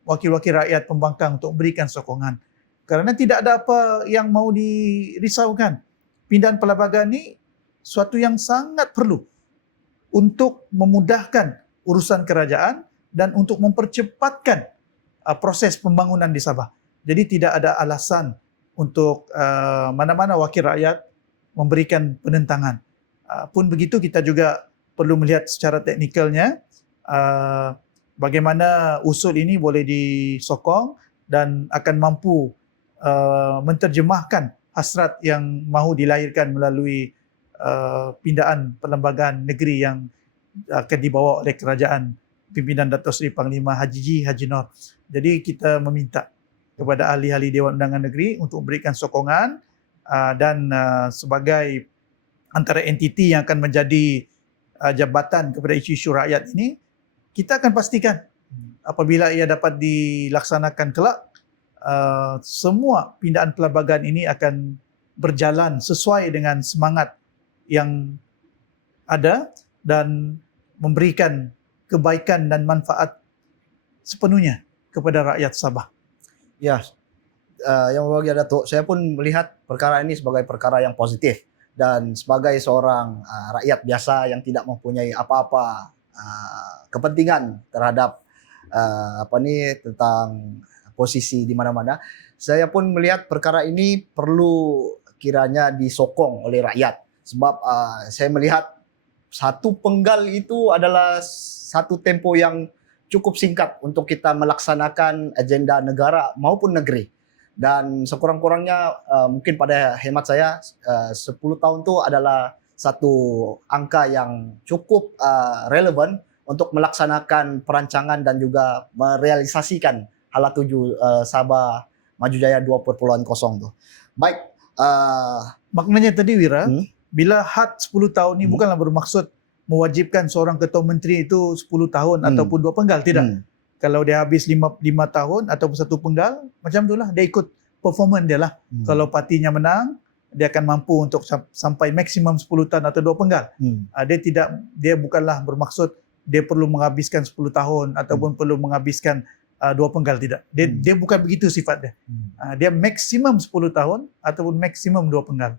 wakil-wakil rakyat pembangkang untuk memberikan sokongan. Kerana tidak ada apa yang mau dirisaukan. Pindahan perlembagaan ini suatu yang sangat perlu untuk memudahkan urusan kerajaan dan untuk mempercepatkan proses pembangunan di Sabah. Jadi tidak ada alasan untuk mana-mana wakil rakyat memberikan penentangan. Pun begitu kita juga perlu melihat secara teknikalnya bagaimana usul ini boleh disokong dan akan mampu menterjemahkan hasrat yang mahu dilahirkan melalui pindaan perlembagaan negeri yang akan dibawa oleh kerajaan pimpinan Datuk Seri Panglima Haji Nur. Jadi kita meminta kepada ahli-ahli Dewan Undangan Negeri untuk memberikan sokongan dan sebagai antara entiti yang akan menjadi jabatan kepada isu-isu rakyat ini, kita akan pastikan apabila ia dapat dilaksanakan kelak, semua pindaan perlembagaan ini akan berjalan sesuai dengan semangat yang ada dan memberikan kebaikan dan manfaat sepenuhnya kepada rakyat Sabah. Ya, yang berbahagia Datuk, saya pun melihat perkara ini sebagai perkara yang positif dan sebagai seorang rakyat biasa yang tidak mempunyai apa-apa kepentingan terhadap tentang posisi di mana-mana, saya pun melihat perkara ini perlu kiranya disokong oleh rakyat. Sebab saya melihat satu penggal itu adalah satu tempo yang cukup singkat untuk kita melaksanakan agenda negara maupun negeri. Dan sekurang-kurangnya mungkin pada hemat saya 10 tahun itu adalah satu angka yang cukup relevan untuk melaksanakan perancangan dan juga merealisasikan Hala Tuju Sabah Maju Jaya 2.0 tu. Baik. Maknanya tadi Wira, bila had 10 tahun ni bukanlah bermaksud mewajibkan seorang ketua menteri itu 10 tahun ataupun 2 penggal, tidak. Kalau dia habis 5 tahun ataupun 1 penggal, macam itulah dia ikut performance dia lah. Kalau partinya menang, dia akan mampu untuk sampai maksimum 10 tahun atau 2 penggal. Dia bukanlah bermaksud dia perlu menghabiskan 10 tahun ataupun perlu menghabiskan 2 penggal, tidak. Dia bukan begitu sifat dia. Dia maksimum 10 tahun ataupun maksimum 2 penggal.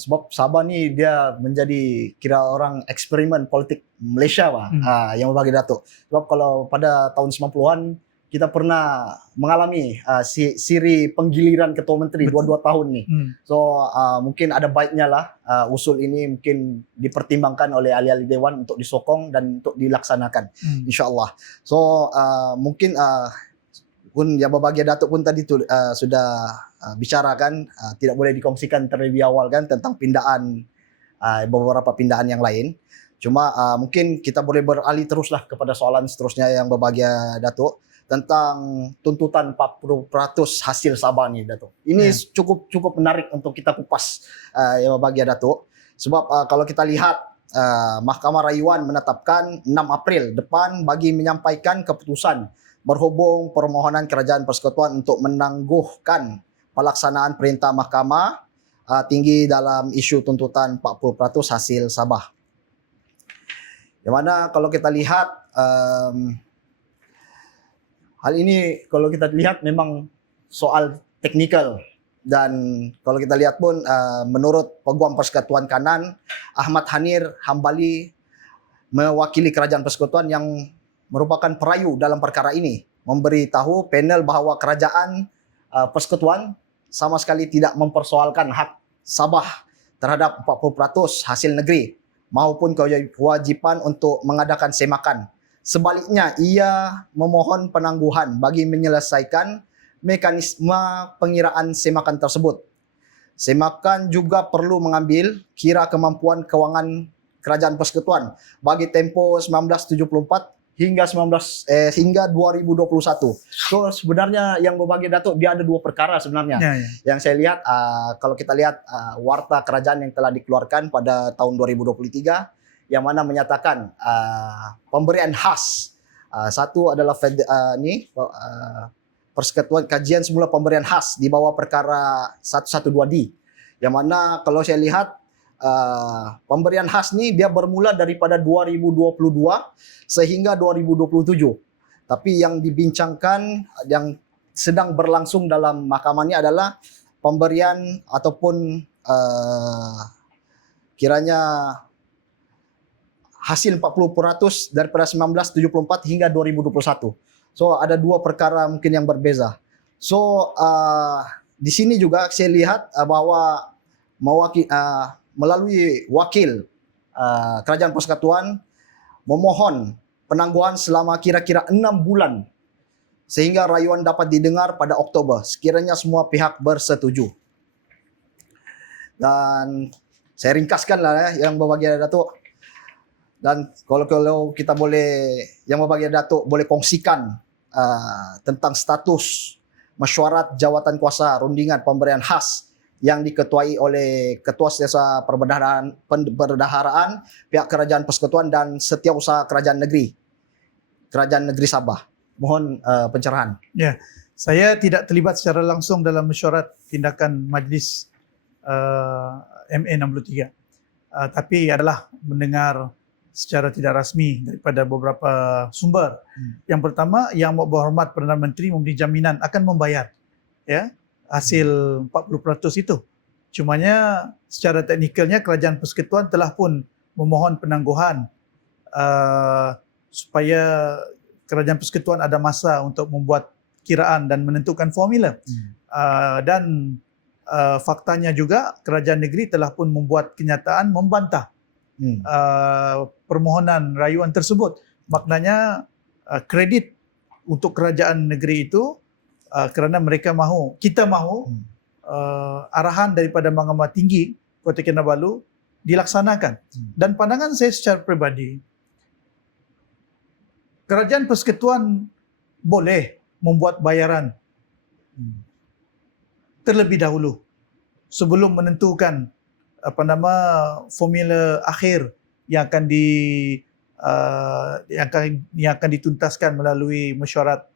Sebab Sabah ni dia menjadi kira orang eksperimen politik Malaysia yang berbagi Datuk. Sebab kalau pada tahun 90-an kita pernah mengalami siri penggiliran ketua menteri 22 tahun ni. So mungkin ada baiknya lah usul ini mungkin dipertimbangkan oleh ahli-ahli dewan untuk disokong dan untuk dilaksanakan, insya-Allah. So mungkin pun yang berbahagia Datuk pun tadi sudah bicarakan, tidak boleh dikongsikan terlebih awal kan tentang pindaan beberapa pindaan yang lain. Cuma mungkin kita boleh beralih teruslah kepada soalan seterusnya yang berbahagia Datuk tentang tuntutan 40% hasil Sabah ni, Datuk. Ini cukup menarik untuk kita kupas yang berbahagia Datuk. Sebab kalau kita lihat Mahkamah Rayuan menetapkan 6 April depan bagi menyampaikan keputusan berhubung permohonan Kerajaan Persekutuan untuk menangguhkan pelaksanaan perintah mahkamah tinggi dalam isu tuntutan 40% hasil Sabah. Yang mana kalau kita lihat hal ini kalau kita lihat memang soal teknikal, dan kalau kita lihat pun menurut Peguam Persekutuan Kanan Ahmad Hanir Hambali mewakili Kerajaan Persekutuan yang merupakan perayu dalam perkara ini memberitahu panel bahawa Kerajaan Persekutuan sama sekali tidak mempersoalkan hak Sabah terhadap 40% hasil negeri maupun kewajipan untuk mengadakan semakan. Sebaliknya, ia memohon penangguhan bagi menyelesaikan mekanisme pengiraan semakan tersebut. Semakan juga perlu mengambil kira kemampuan kewangan Kerajaan Persekutuan bagi tempoh 1974 hingga 2021. So sebenarnya yang berbahagia Datuk, dia ada 2 perkara sebenarnya. Yang saya lihat kalau kita lihat warta kerajaan yang telah dikeluarkan pada tahun 2023 yang mana menyatakan pemberian khas. Satu adalah Persekutuan Kajian Semula Pemberian Khas di bawah perkara 112D. Yang mana kalau saya lihat pemberian khas ni dia bermula daripada 2022 sehingga 2027. Tapi yang dibincangkan yang sedang berlangsung dalam mahkamah ni adalah pemberian ataupun kiranya hasil 40% daripada 1974 hingga 2021. So ada 2 perkara mungkin yang berbeza. So di sini juga saya lihat bahwa melalui wakil Kerajaan Persekutuan memohon penangguhan selama kira-kira 6 bulan sehingga rayuan dapat didengar pada Oktober sekiranya semua pihak bersetuju. Dan saya ringkaskanlah yang berbahagia Datuk. Dan kalau kita boleh, yang berbahagia Datuk boleh kongsikan tentang status mesyuarat jawatan kuasa rundingan pemberian khas yang diketuai oleh Ketua Setiausaha Perbendaharaan pihak Kerajaan Persekutuan dan Setiausaha Kerajaan Negeri Sabah. Mohon pencerahan. Ya, saya tidak terlibat secara langsung dalam mesyuarat tindakan Majlis MA 63. Tapi adalah mendengar secara tidak rasmi daripada beberapa sumber. Yang pertama, Yang Berhormat Perdana Menteri memberi jaminan akan membayar hasil 40% itu. Cumanya secara teknikalnya Kerajaan Persekutuan telah pun memohon penangguhan supaya Kerajaan Persekutuan ada masa untuk membuat kiraan dan menentukan formula. Dan faktanya juga kerajaan negeri telah pun membuat kenyataan membantah permohonan rayuan tersebut. Maknanya kredit untuk kerajaan negeri itu kerana kita mahu arahan daripada Mahkamah Tinggi Kota Kinabalu dilaksanakan. Dan pandangan saya secara peribadi, Kerajaan Persekutuan boleh membuat bayaran terlebih dahulu sebelum menentukan formula akhir yang akan dituntaskan melalui mesyuarat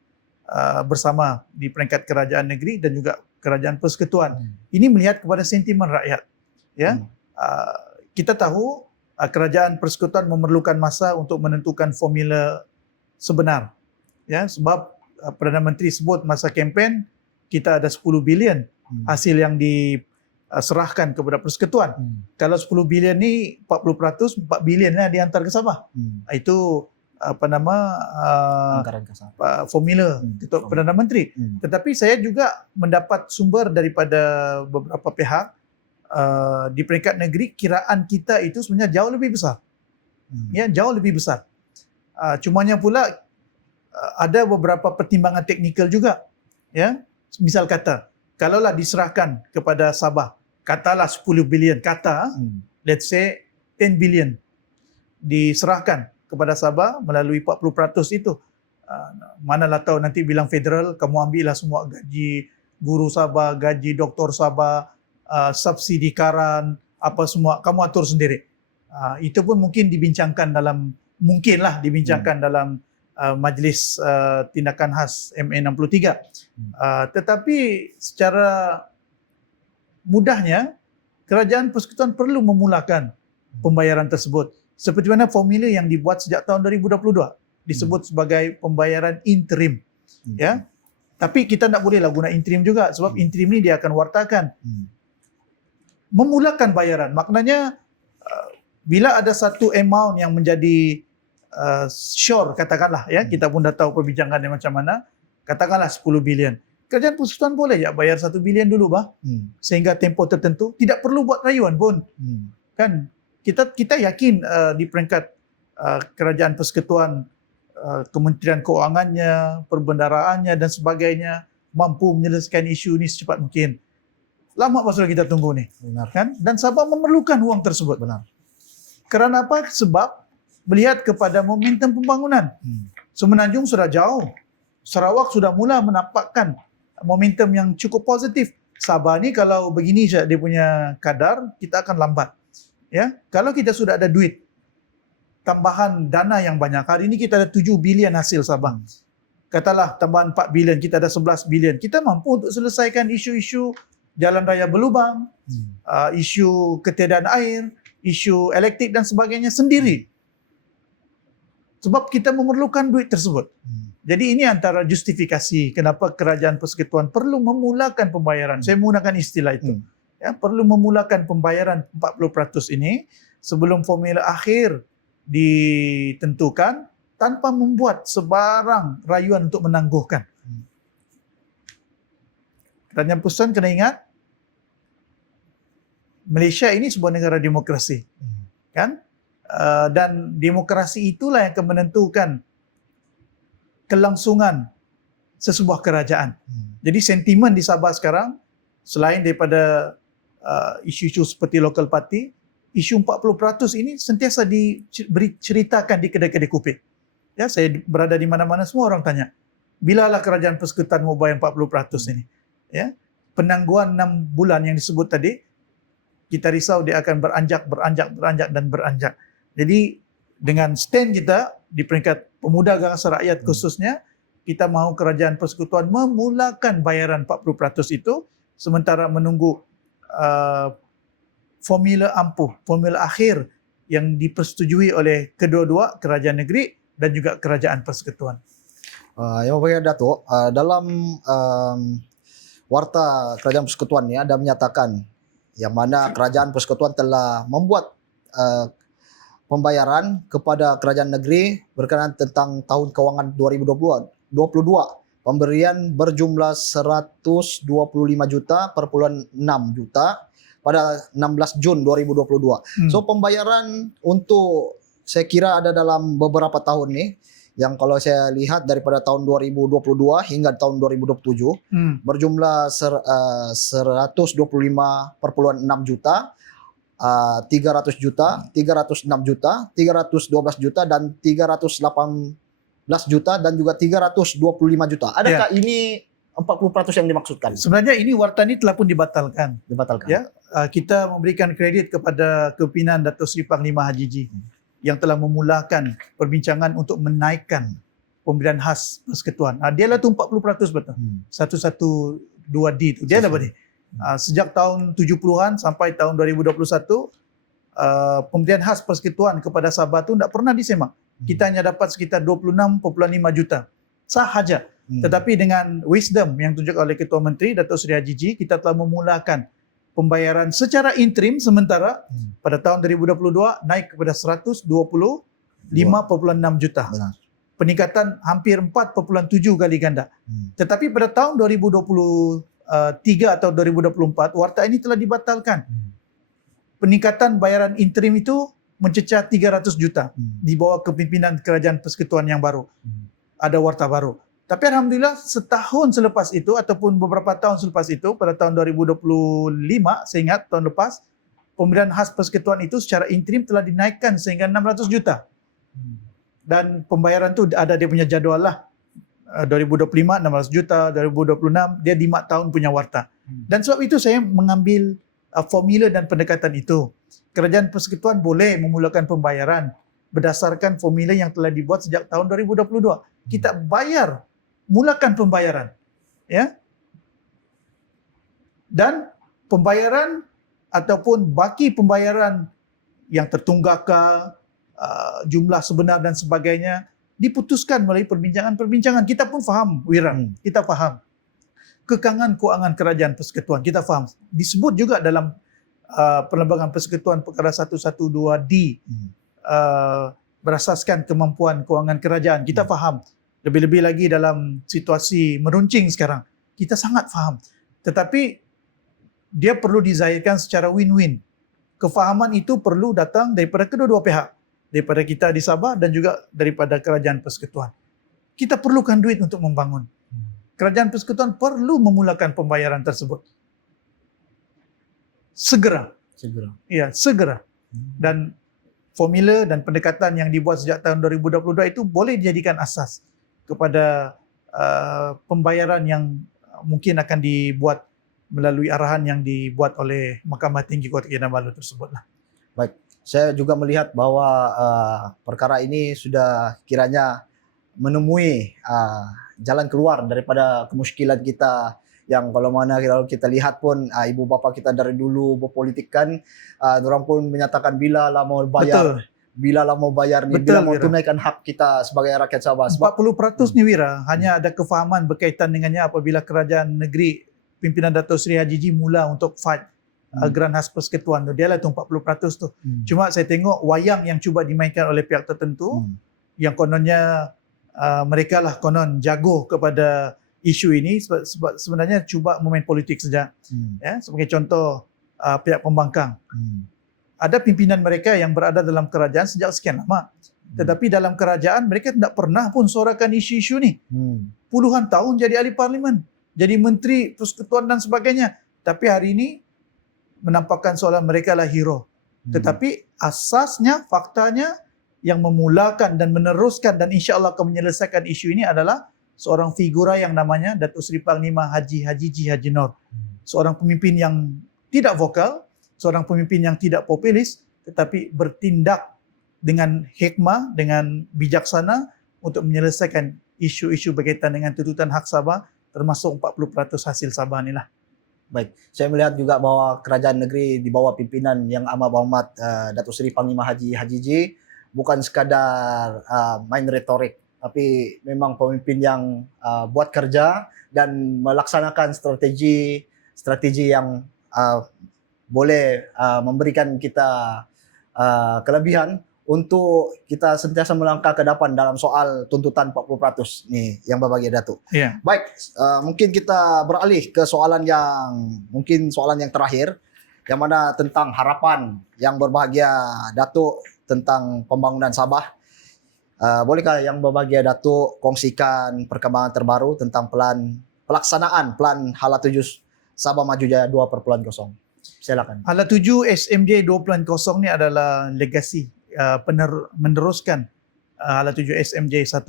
bersama di peringkat kerajaan negeri dan juga kerajaan persekutuan. Ini melihat kepada sentimen rakyat. Ya, kita tahu kerajaan persekutuan memerlukan masa untuk menentukan formula sebenar. Ya, sebab Perdana Menteri sebut masa kempen kita ada 10 bilion hasil yang diserahkan kepada persekutuan. Kalau 10 bilion ni 40%, 4 bilion lah dihantar ke Sabah. Itu anggaran kasar. Formula untuk Perdana Menteri. Tetapi saya juga mendapat sumber daripada beberapa pihak di peringkat negeri, kiraan kita itu sebenarnya jauh lebih besar. Ya, jauh lebih besar. Cumanya pula ada beberapa pertimbangan teknikal juga. Ya, misal kata, kalaulah diserahkan kepada Sabah, katalah 10 bilion, let's say 10 bilion diserahkan kepada Sabah melalui 40% itu. Manalah tahu nanti bilang federal, kamu ambillah semua gaji guru Sabah, gaji doktor Sabah, subsidi karan, apa semua, kamu atur sendiri. Itu pun mungkin dibincangkan dalam dalam Majlis Tindakan Khas MA 63. Tetapi secara mudahnya, Kerajaan Persekutuan perlu memulakan pembayaran tersebut. Seperti mana formula yang dibuat sejak tahun 2022 disebut sebagai pembayaran interim. Ya, tapi kita tak bolehlah guna interim juga, sebab interim ni dia akan wartakan. Memulakan bayaran maknanya bila ada satu amount yang menjadi sure, katakanlah, ya, kita pun dah tahu perbincangannya macam mana, katakanlah 10 bilion. Kerajaan Persekutuan boleh ya bayar 1 bilion dulu sehingga tempoh tertentu, tidak perlu buat rayuan pun. Kan kita yakin di peringkat Kerajaan Persekutuan, Kementerian Keuangannya, Perbendaraannya dan sebagainya mampu menyelesaikan isu ini secepat mungkin. Lama sudah kita tunggu ni. Benar. Kan? Dan Sabah memerlukan wang tersebut. Benar. Kerana apa? Sebab melihat kepada momentum pembangunan. Semenanjung sudah jauh. Sarawak sudah mula menampakkan momentum yang cukup positif. Sabah ni kalau begini saja dia punya kadar, kita akan lambat. Ya, kalau kita sudah ada duit, tambahan dana yang banyak. Hari ini kita ada 7 bilion hasil Sabah. Katalah tambahan 4 bilion, kita ada 11 bilion. Kita mampu untuk selesaikan isu-isu jalan raya berlubang, isu ketiadaan air, isu elektrik dan sebagainya sendiri. Sebab kita memerlukan duit tersebut. Jadi ini antara justifikasi kenapa Kerajaan Persekutuan perlu memulakan pembayaran. Saya menggunakan istilah itu. Ya, perlu memulakan pembayaran 40% ini sebelum formula akhir ditentukan tanpa membuat sebarang rayuan untuk menangguhkan. Kerajaan Persekutuan kena ingat, Malaysia ini sebuah negara demokrasi. Kan? Dan demokrasi itulah yang akan menentukan kelangsungan sesebuah kerajaan. Jadi sentimen di Sabah sekarang, selain daripada isu-isu seperti local party, isu 40% ini sentiasa diceritakan di kedai-kedai kopi. Ya, saya berada di mana-mana, semua orang tanya, bilalah Kerajaan Persekutuan mau bayar 40% ini? Ya, penangguhan 6 bulan yang disebut tadi, kita risau dia akan beranjak dan beranjak. Jadi dengan stand kita di peringkat pemuda gagasan rakyat khususnya, kita mahu Kerajaan Persekutuan memulakan bayaran 40% itu sementara menunggu formula ampuh, formula akhir yang dipersetujui oleh kedua-dua kerajaan negeri dan juga Kerajaan Persekutuan. Yang baik Datuk, dalam warta Kerajaan Persekutuan ni ada menyatakan yang mana Kerajaan Persekutuan telah membuat pembayaran kepada kerajaan negeri berkenaan tentang tahun kewangan 2022 pemberian berjumlah 125 juta per 6 juta pada 16 Jun 2022. So pembayaran untuk saya kira ada dalam beberapa tahun nih, yang kalau saya lihat daripada tahun 2022 hingga tahun 2027 berjumlah 125,6 juta, 300 juta, 306 juta, 312 juta, dan 318 juta, dan juga 325 juta. Adakah ini 40% yang dimaksudkan? Sebenarnya ini warta ini telah pun dibatalkan. Dibatalkan. Ya, kita memberikan kredit kepada kepimpinan Datuk Seri Panglima Haji G yang telah memulakan perbincangan untuk menaikkan pemberian khas persekutuan. Dia lah tu 40% betul. 112D tu. Dia dah beri. Sejak tahun 70-an sampai tahun 2021, pemberian khas persekutuan kepada Sabah tu tak pernah disemak. Kita hanya dapat sekitar 26.5 juta sahaja. Tetapi dengan wisdom yang ditunjukkan oleh Ketua Menteri Datuk Seri Haji G, kita telah memulakan pembayaran secara interim sementara pada tahun 2022 naik kepada 125.6 juta. Benar. Peningkatan hampir 4.7 kali ganda. Tetapi pada tahun 2023 atau 2024 warta ini telah dibatalkan. Peningkatan bayaran interim itu mencecah 300 juta di bawah kepimpinan Kerajaan Persekutuan yang baru. Ada warta baru. Tapi alhamdulillah setahun selepas itu ataupun beberapa tahun selepas itu, pada tahun 2025 saya ingat tahun lepas, pemberian khas persekutuan itu secara interim telah dinaikkan sehingga 600 juta. Dan pembayaran tu ada dia punya jadual lah. 2025 600 juta, 2026 dia 5 tahun punya warta. Dan sebab itu saya mengambil formula dan pendekatan itu. Kerajaan Persekutuan boleh memulakan pembayaran berdasarkan formula yang telah dibuat sejak tahun 2022. Kita bayar, mulakan pembayaran, ya. Dan pembayaran ataupun baki pembayaran yang tertunggakah, jumlah sebenar dan sebagainya diputuskan melalui perbincangan-perbincangan. Kita pun faham, Wirang. Kita faham kekangan kewangan Kerajaan Persekutuan. Kita faham. Disebut juga dalam Perlembagaan Persekutuan Perkara 112D, berasaskan kemampuan kewangan kerajaan. Kita faham. Lebih-lebih lagi dalam situasi meruncing sekarang. Kita sangat faham. Tetapi dia perlu dizahirkan secara win-win. Kefahaman itu perlu datang daripada kedua-dua pihak. Daripada kita di Sabah dan juga daripada Kerajaan Persekutuan. Kita perlukan duit untuk membangun. Kerajaan Persekutuan perlu memulakan pembayaran tersebut. Segera. Ya, segera. Dan formula dan pendekatan yang dibuat sejak tahun 2022 itu boleh dijadikan asas kepada pembayaran yang mungkin akan dibuat melalui arahan yang dibuat oleh Mahkamah Tinggi Kota Kinabalu tersebutlah. Baik, saya juga melihat bahwa perkara ini sudah kiranya menemui jalan keluar daripada kemusykilan kita, yang kalau mana kalau kita lihat pun ibu bapa kita dari dulu berpolitik kan, orang pun menyatakan bila lah mau bayar. Betul. Bila lah mau bayar ni, bila mau tunaikan hak kita sebagai rakyat Sabah. 40% ni Wira, hanya ada kefahaman berkaitan dengannya apabila kerajaan negeri pimpinan Datuk Seri Haji G mula untuk fight geran khas persekutuan tu. Dia lah tu 40% tu. Cuma saya tengok wayang yang cuba dimainkan oleh pihak tertentu, yang kononnya mereka lah konon jago kepada isu ini, sebab sebenarnya cuba memain politik saja. Ya, sebagai contoh pihak pembangkang. Ada pimpinan mereka yang berada dalam kerajaan sejak sekian lama. Tetapi dalam kerajaan mereka tidak pernah pun suarakan isu-isu ni. Puluhan tahun jadi ahli parlimen, jadi menteri persekutuan dan sebagainya. Tapi hari ini menampakkan seolah mereka lah hero. Tetapi asasnya, faktanya yang memulakan dan meneruskan dan insya-Allah akan menyelesaikan isu ini adalah seorang figura yang namanya Datuk Seri Panglima Haji G Haji Noor. Seorang pemimpin yang tidak vokal, seorang pemimpin yang tidak populis, tetapi bertindak dengan hikmah, dengan bijaksana untuk menyelesaikan isu-isu berkaitan dengan tuntutan hak Sabah, termasuk 40% hasil Sabah inilah. Baik, saya melihat juga bahwa kerajaan negeri di bawah pimpinan Yang Amat Berhormat Datuk Seri Panglima Haji G bukan sekadar main retorik, tapi memang pemimpin yang buat kerja dan melaksanakan strategi yang boleh memberikan kita kelebihan untuk kita sentiasa melangkah ke depan dalam soal tuntutan 40% nih yang berbagi Datuk. Ya. Baik, mungkin kita beralih ke soalan yang terakhir, yang mana tentang harapan yang berbahagia Datuk tentang pembangunan Sabah. Bolehkah yang berbahagia Datuk kongsikan perkembangan terbaru tentang pelaksanaan plan Hala 7 Sabah Maju Jaya 2.0? Silakan. Hala 7 SMJ 2.0 ni adalah legasi meneruskan Hala 7 SMJ 1.0.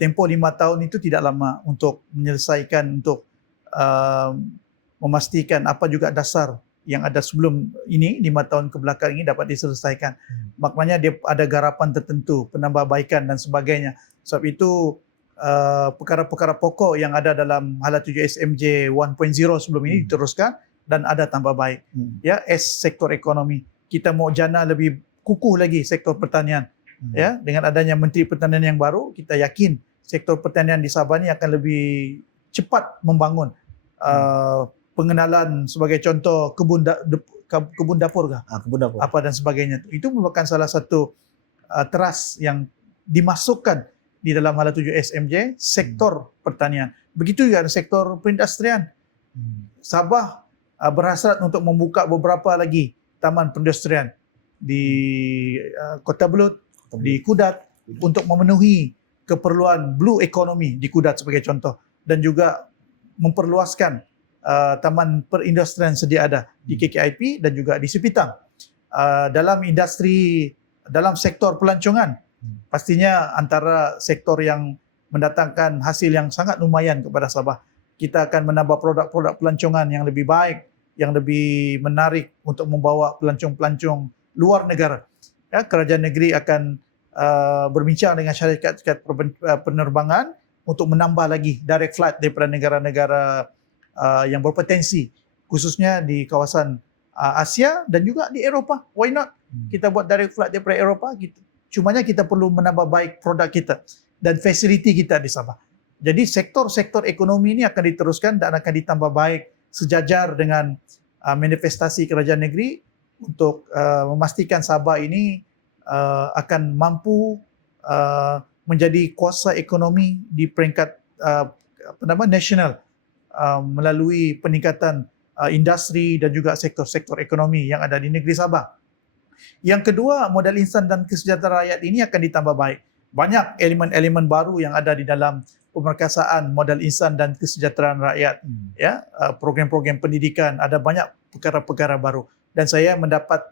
Tempoh 5 tahun itu tidak lama untuk menyelesaikan, untuk memastikan apa juga dasar yang ada sebelum ini, 5 tahun kebelakang ini dapat diselesaikan. Maknanya dia ada garapan tertentu, penambahbaikan dan sebagainya. Sebab itu perkara-perkara pokok yang ada dalam Hala 7 SMJ 1.0 sebelum ini diteruskan dan ada tambah baik. Ya, sektor ekonomi. Kita mau jana lebih kukuh lagi sektor pertanian. Ya, dengan adanya Menteri Pertanian yang baru, kita yakin sektor pertanian di Sabah ni akan lebih cepat membangun. Pengenalan sebagai contoh kebun dapur kah? Kebun dapur. Apa dan sebagainya. Itu merupakan salah satu teras yang dimasukkan di dalam Hala 7 SMJ, sektor pertanian. Begitu juga sektor perindustrian. Sabah berhasrat untuk membuka beberapa lagi taman perindustrian di Kota Belud, di Kudat, untuk memenuhi keperluan blue economy di Kudat sebagai contoh, dan juga memperluaskan taman perindustrian sedia ada di KKIP dan juga di Sipitang. Dalam sektor pelancongan, pastinya antara sektor yang mendatangkan hasil yang sangat lumayan kepada Sabah. Kita akan menambah produk-produk pelancongan yang lebih baik, yang lebih menarik untuk membawa pelancong-pelancong luar negara. Ya, kerajaan negeri akan berbincang dengan syarikat-syarikat penerbangan untuk menambah lagi direct flight daripada negara-negara yang berpotensi, khususnya di kawasan Asia dan juga di Eropah. Why not? Kita buat direct flight daripada Eropah. Cumanya kita perlu menambah baik produk kita dan fasiliti kita di Sabah. Jadi sektor-sektor ekonomi ini akan diteruskan dan akan ditambah baik sejajar dengan manifestasi kerajaan negeri untuk memastikan Sabah ini akan mampu menjadi kuasa ekonomi di peringkat nasional melalui peningkatan industri dan juga sektor-sektor ekonomi yang ada di negeri Sabah. Yang kedua, modal insan dan kesejahteraan rakyat ini akan ditambah baik. Banyak elemen-elemen baru yang ada di dalam pemerkasaan modal insan dan kesejahteraan rakyat. Ya, program-program pendidikan, ada banyak perkara-perkara baru. Dan saya mendapat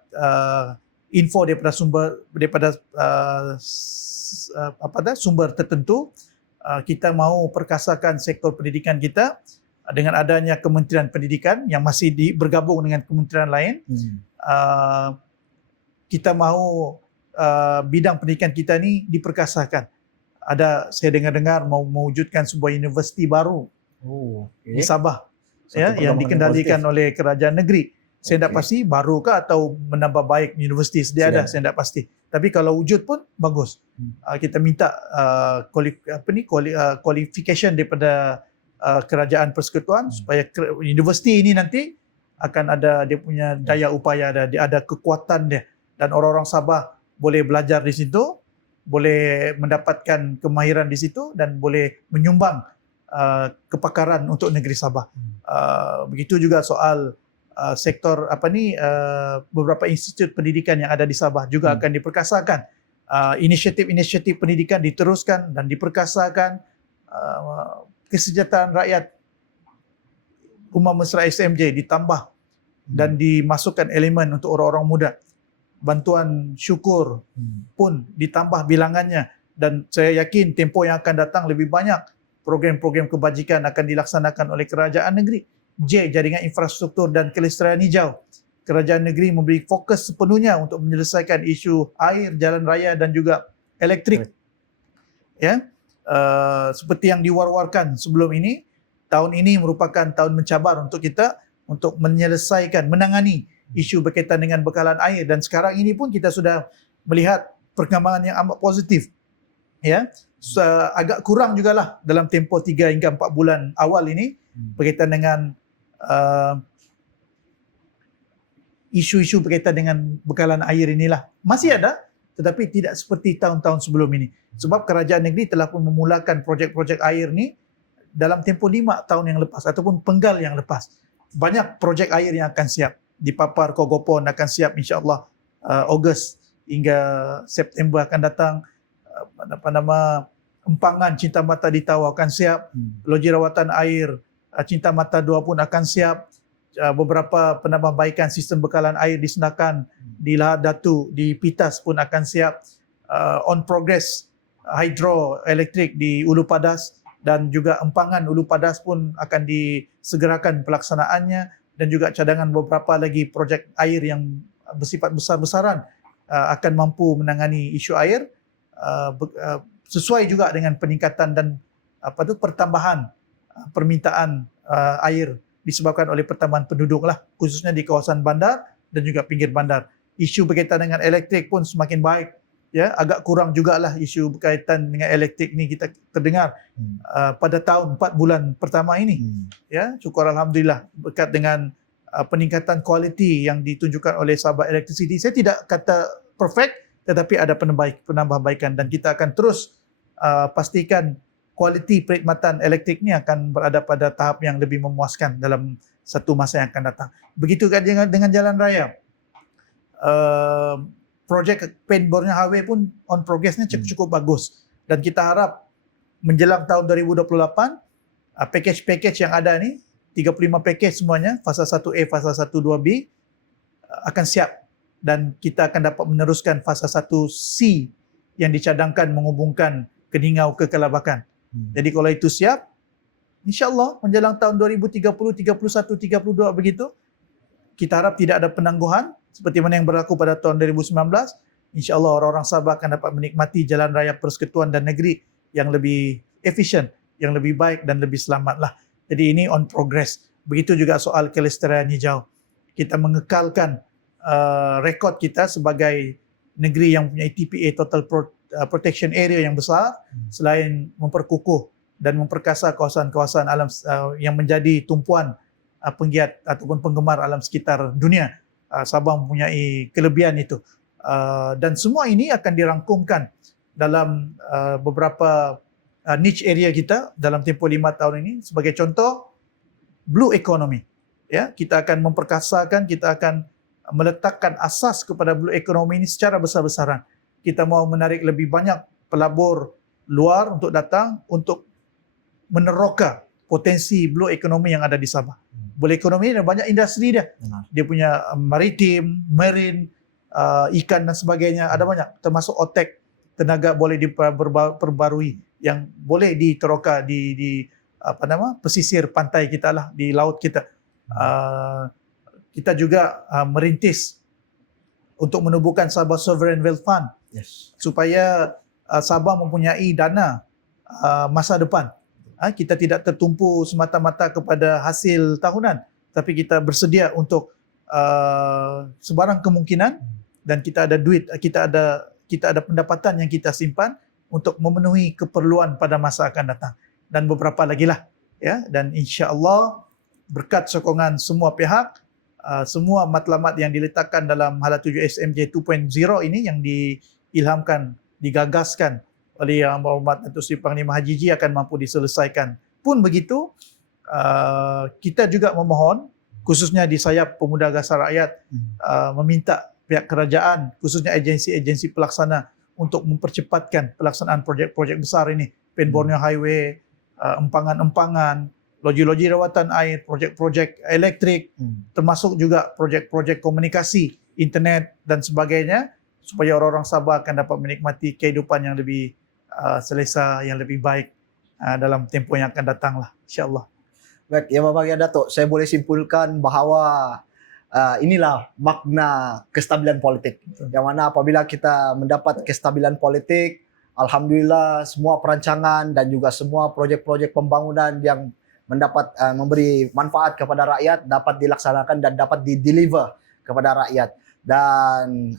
info daripada sumber tertentu, kita mahu perkasakan sektor pendidikan kita dengan adanya Kementerian Pendidikan yang masih bergabung dengan kementerian lain. Kita mahu bidang pendidikan kita ni diperkasakan. Saya dengar-dengar mau mewujudkan sebuah universiti baru di Sabah, yang dikendalikan oleh kerajaan negeri. Saya tidak pasti barukah atau menambah baik universiti sedia ada, saya tidak pasti. Tapi kalau wujud pun bagus. Kita minta qualification daripada kerajaan persekutuan supaya universiti ini nanti akan ada dia punya daya upaya, ada kekuatan dia, dan orang-orang Sabah boleh belajar di situ, boleh mendapatkan kemahiran di situ dan boleh menyumbang kepakaran untuk negeri Sabah. Begitu juga soal sektor beberapa institut pendidikan yang ada di Sabah juga akan diperkasakan. Inisiatif-inisiatif pendidikan diteruskan dan diperkasakan. Kesejahteraan rakyat Rumah Mesra SMJ ditambah dan dimasukkan elemen untuk orang-orang muda. Bantuan syukur pun ditambah bilangannya, dan saya yakin tempoh yang akan datang lebih banyak program-program kebajikan akan dilaksanakan oleh kerajaan negeri. Jaringan infrastruktur dan kelestarian hijau. Kerajaan negeri memberi fokus sepenuhnya untuk menyelesaikan isu air, jalan raya dan juga elektrik. Ya. Seperti yang diwar-warkan sebelum ini, tahun ini merupakan tahun mencabar untuk kita untuk menyelesaikan, menangani isu berkaitan dengan bekalan air, dan sekarang ini pun kita sudah melihat perkembangan yang amat positif. Ya, agak kurang jugalah dalam tempoh 3 hingga 4 bulan awal ini berkaitan dengan isu-isu berkaitan dengan bekalan air inilah. Masih ada, tetapi tidak seperti tahun-tahun sebelum ini. Sebab kerajaan negeri telah pun memulakan projek-projek air ni dalam tempoh 5 tahun yang lepas ataupun penggal yang lepas. Banyak projek air yang akan siap. Di Papar Kogopon akan siap insya-Allah Ogos hingga September akan datang. Empangan Cinta Mata di Tawau akan siap. Loji rawatan air Cinta Mata 2 pun akan siap. Beberapa penambahbaikan sistem bekalan air di Senakan, di Lahad Datu, di Pitas pun akan siap. On progress hidroelektrik di Ulu Padas dan juga empangan Ulu Padas pun akan disegerakan pelaksanaannya, dan juga cadangan beberapa lagi projek air yang bersifat besar-besaran akan mampu menangani isu air sesuai juga dengan peningkatan dan pertambahan permintaan air disebabkan oleh pertambahan penduduk lah, khususnya di kawasan bandar dan juga pinggir bandar. Isu berkaitan dengan elektrik pun semakin baik. Ya, agak kurang jugalah isu berkaitan dengan elektrik ni kita terdengar pada tahun 4 bulan pertama ini. Ya, syukur alhamdulillah berkat dengan peningkatan kualiti yang ditunjukkan oleh Sabah Electricity. Saya tidak kata perfect, tetapi ada penambahbaikan, dan kita akan terus pastikan kualiti perkhidmatan elektrik ni akan berada pada tahap yang lebih memuaskan dalam satu masa yang akan datang. Begitu kan dengan jalan raya. Projek Pen Borneo Highway pun on progressnya cukup bagus, dan kita harap menjelang tahun 2028 package-package yang ada ni 35 package semuanya, fasa 1A, fasa 1, 2B akan siap, dan kita akan dapat meneruskan fasa 1C yang dicadangkan menghubungkan Keningau ke Kelabakan. Jadi kalau itu siap, insya-Allah menjelang tahun 2030, 31, 32 begitu, kita harap tidak ada penangguhan seperti mana yang berlaku pada tahun 2019. Insya-Allah orang-orang Sabah akan dapat menikmati jalan raya persekutuan dan negeri yang lebih efisien, yang lebih baik dan lebih selamatlah. Jadi ini on progress. Begitu juga soal kelestarian hijau. Kita mengekalkan rekod kita sebagai negeri yang punya TPA Total Protection Area yang besar, selain memperkukuh dan memperkasa kawasan-kawasan alam yang menjadi tumpuan penggiat ataupun penggemar alam sekitar dunia. Sabah mempunyai kelebihan itu. Dan semua ini akan dirangkumkan dalam beberapa niche area kita dalam tempoh 5 tahun ini. Sebagai contoh, blue economy. Ya, kita akan memperkasakan, kita akan meletakkan asas kepada blue economy ini secara besar-besaran. Kita mahu menarik lebih banyak pelabur luar untuk datang untuk meneroka potensi blue economy yang ada di Sabah. Blue economy ada banyak industri dia. Dia punya maritim, marine, ikan dan sebagainya, ada banyak, termasuk otek, tenaga boleh diperbarui yang boleh diteroka di pesisir pantai kita lah, di laut kita. Kita juga merintis untuk menubuhkan Sabah Sovereign Wealth Fund, supaya Sabah mempunyai dana masa depan. Kita tidak tertumpu semata-mata kepada hasil tahunan, tapi kita bersedia untuk sebarang kemungkinan, dan kita ada duit, kita ada pendapatan yang kita simpan untuk memenuhi keperluan pada masa akan datang, dan beberapa lagi lah, ya. Dan insya-Allah berkat sokongan semua pihak, semua matlamat yang diletakkan dalam Hala 7 SMJ 2.0 ini yang diilhamkan, digagaskan oleh Yang Berhormat Datuk Seri Panglima Haji Ji akan mampu diselesaikan. Pun begitu, kita juga memohon, khususnya di sayap Pemuda Agasa Rakyat, meminta pihak kerajaan, khususnya agensi-agensi pelaksana, untuk mempercepatkan pelaksanaan projek-projek besar ini. Pen Borneo Highway, empangan-empangan, loji-loji rawatan air, projek-projek elektrik, termasuk juga projek-projek komunikasi, internet dan sebagainya, supaya orang-orang Sabah akan dapat menikmati kehidupan yang lebih selesa, yang lebih baik dalam tempoh yang akan datanglah, insya-Allah. Baik, ya Bapak Ya Datuk, saya boleh simpulkan bahawa inilah makna kestabilan politik. Yang mana apabila kita mendapat kestabilan politik, alhamdulillah semua perancangan dan juga semua projek-projek pembangunan yang mendapat memberi manfaat kepada rakyat dapat dilaksanakan dan dapat dideliver kepada rakyat. Dan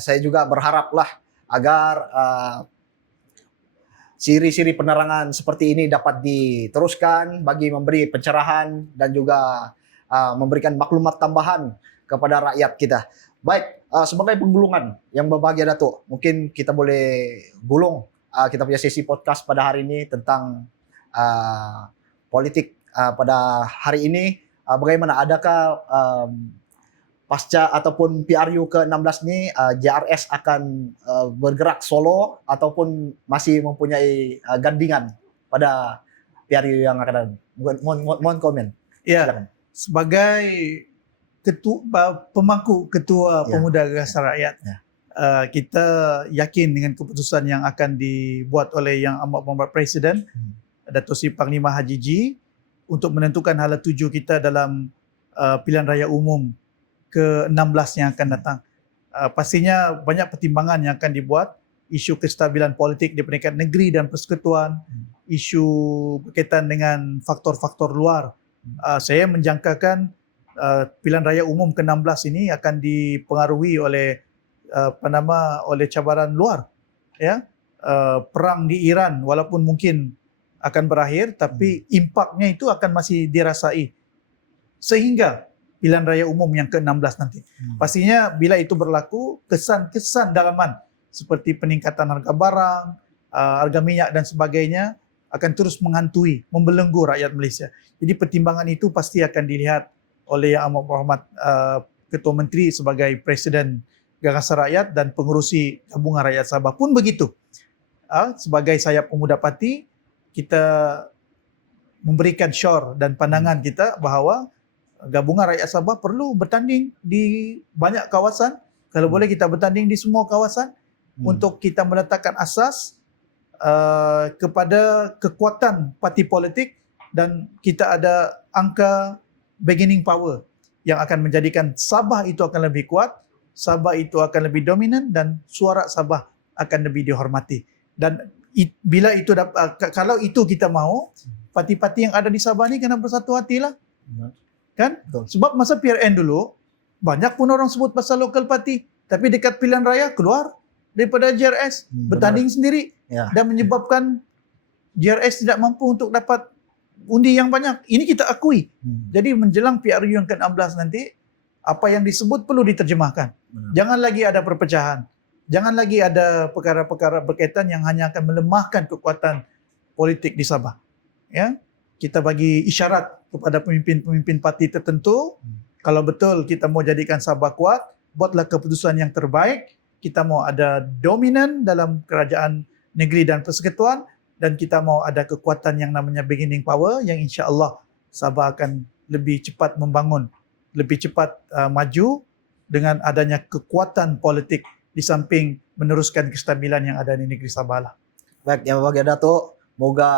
saya juga berharaplah agar siri-siri penerangan seperti ini dapat diteruskan bagi memberi pencerahan dan juga memberikan maklumat tambahan kepada rakyat kita. Baik, sebagai penggulungan yang berbahagia Datuk, mungkin kita boleh gulung kita punya sesi podcast pada hari ini tentang politik pada hari ini. Bagaimana, adakah pasca ataupun PRU ke-16 ni JRS akan bergerak solo ataupun masih mempunyai gandingan pada PRU yang akan datang? Mohon komen. Ya, Silakan. sebagai pemangku Ketua Ya. Pemuda Gagasan Rakyat, Ya. kita yakin dengan keputusan yang akan dibuat oleh Yang Amat Berhormat Presiden Dato' Seri Panglima Haji G untuk menentukan hala tuju kita dalam pilihan raya umum ke-16 yang akan datang. Pastinya banyak pertimbangan yang akan dibuat, isu kestabilan politik di peringkat negeri dan persekutuan, isu berkaitan dengan faktor-faktor luar. Saya menjangkakan pilihan raya umum ke-16 ini akan dipengaruhi oleh oleh cabaran luar, ya. Perang di Iran walaupun mungkin akan berakhir, tapi impaknya itu akan masih dirasai sehingga pilihan raya umum yang ke-16 nanti. Pastinya bila itu berlaku, kesan-kesan dalaman seperti peningkatan harga barang, harga minyak dan sebagainya akan terus menghantui, membelenggu rakyat Malaysia. Jadi pertimbangan itu pasti akan dilihat oleh Yang Amat Berhormat Ketua Menteri sebagai Presiden Gagasan Rakyat dan pengerusi Gabungan Rakyat Sabah pun begitu. Sebagai sayap pemuda parti, kita memberikan syor dan pandangan kita bahawa Gabungan Rakyat Sabah perlu bertanding di banyak kawasan. Kalau boleh kita bertanding di semua kawasan untuk kita meletakkan asas kepada kekuatan parti politik dan kita ada angka bargaining power yang akan menjadikan Sabah itu akan lebih kuat, Sabah itu akan lebih dominan dan suara Sabah akan lebih dihormati. Dan bila itu kalau itu kita mahu, parti-parti yang ada di Sabah ni kena bersatu hatilah. Kan? Betul. Sebab masa PRN dulu, banyak pun orang sebut pasal local party. Tapi dekat pilihan raya, keluar daripada JRS. Bertanding sendiri. Ya. Dan menyebabkan JRS tidak mampu untuk dapat undi yang banyak. Ini kita akui. Jadi menjelang PRU yang ke-16 nanti, apa yang disebut perlu diterjemahkan. Jangan lagi ada perpecahan. Jangan lagi ada perkara-perkara berkaitan yang hanya akan melemahkan kekuatan politik di Sabah. Ya, kita bagi isyarat kepada pemimpin-pemimpin parti tertentu, kalau betul kita mau jadikan Sabah kuat, buatlah keputusan yang terbaik. Kita mau ada dominan dalam kerajaan negeri dan persekutuan, dan kita mau ada kekuatan yang namanya bargaining power yang insya-Allah Sabah akan lebih cepat membangun, lebih cepat maju dengan adanya kekuatan politik di samping meneruskan kestabilan yang ada di negeri Sabah lah. Baik, Yang Berbahagia Datuk, moga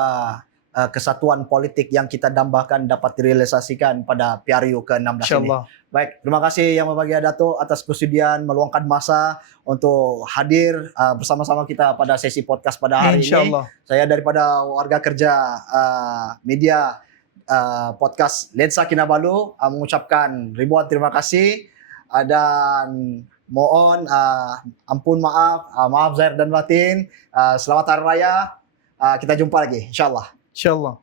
kesatuan politik yang kita dambakan dapat direalisasikan pada PRU ke-16 ini. InsyaAllah. Baik, terima kasih Yang Berbahagia Datuk atas kesudian meluangkan masa untuk hadir bersama-sama kita pada sesi podcast pada hari ini. InsyaAllah. Saya daripada warga kerja media podcast Lensa Kinabalu mengucapkan ribuan terima kasih dan mohon ampun maaf zahir dan batin. Selamat Hari Raya. Kita jumpa lagi insya-Allah. InsyaAllah.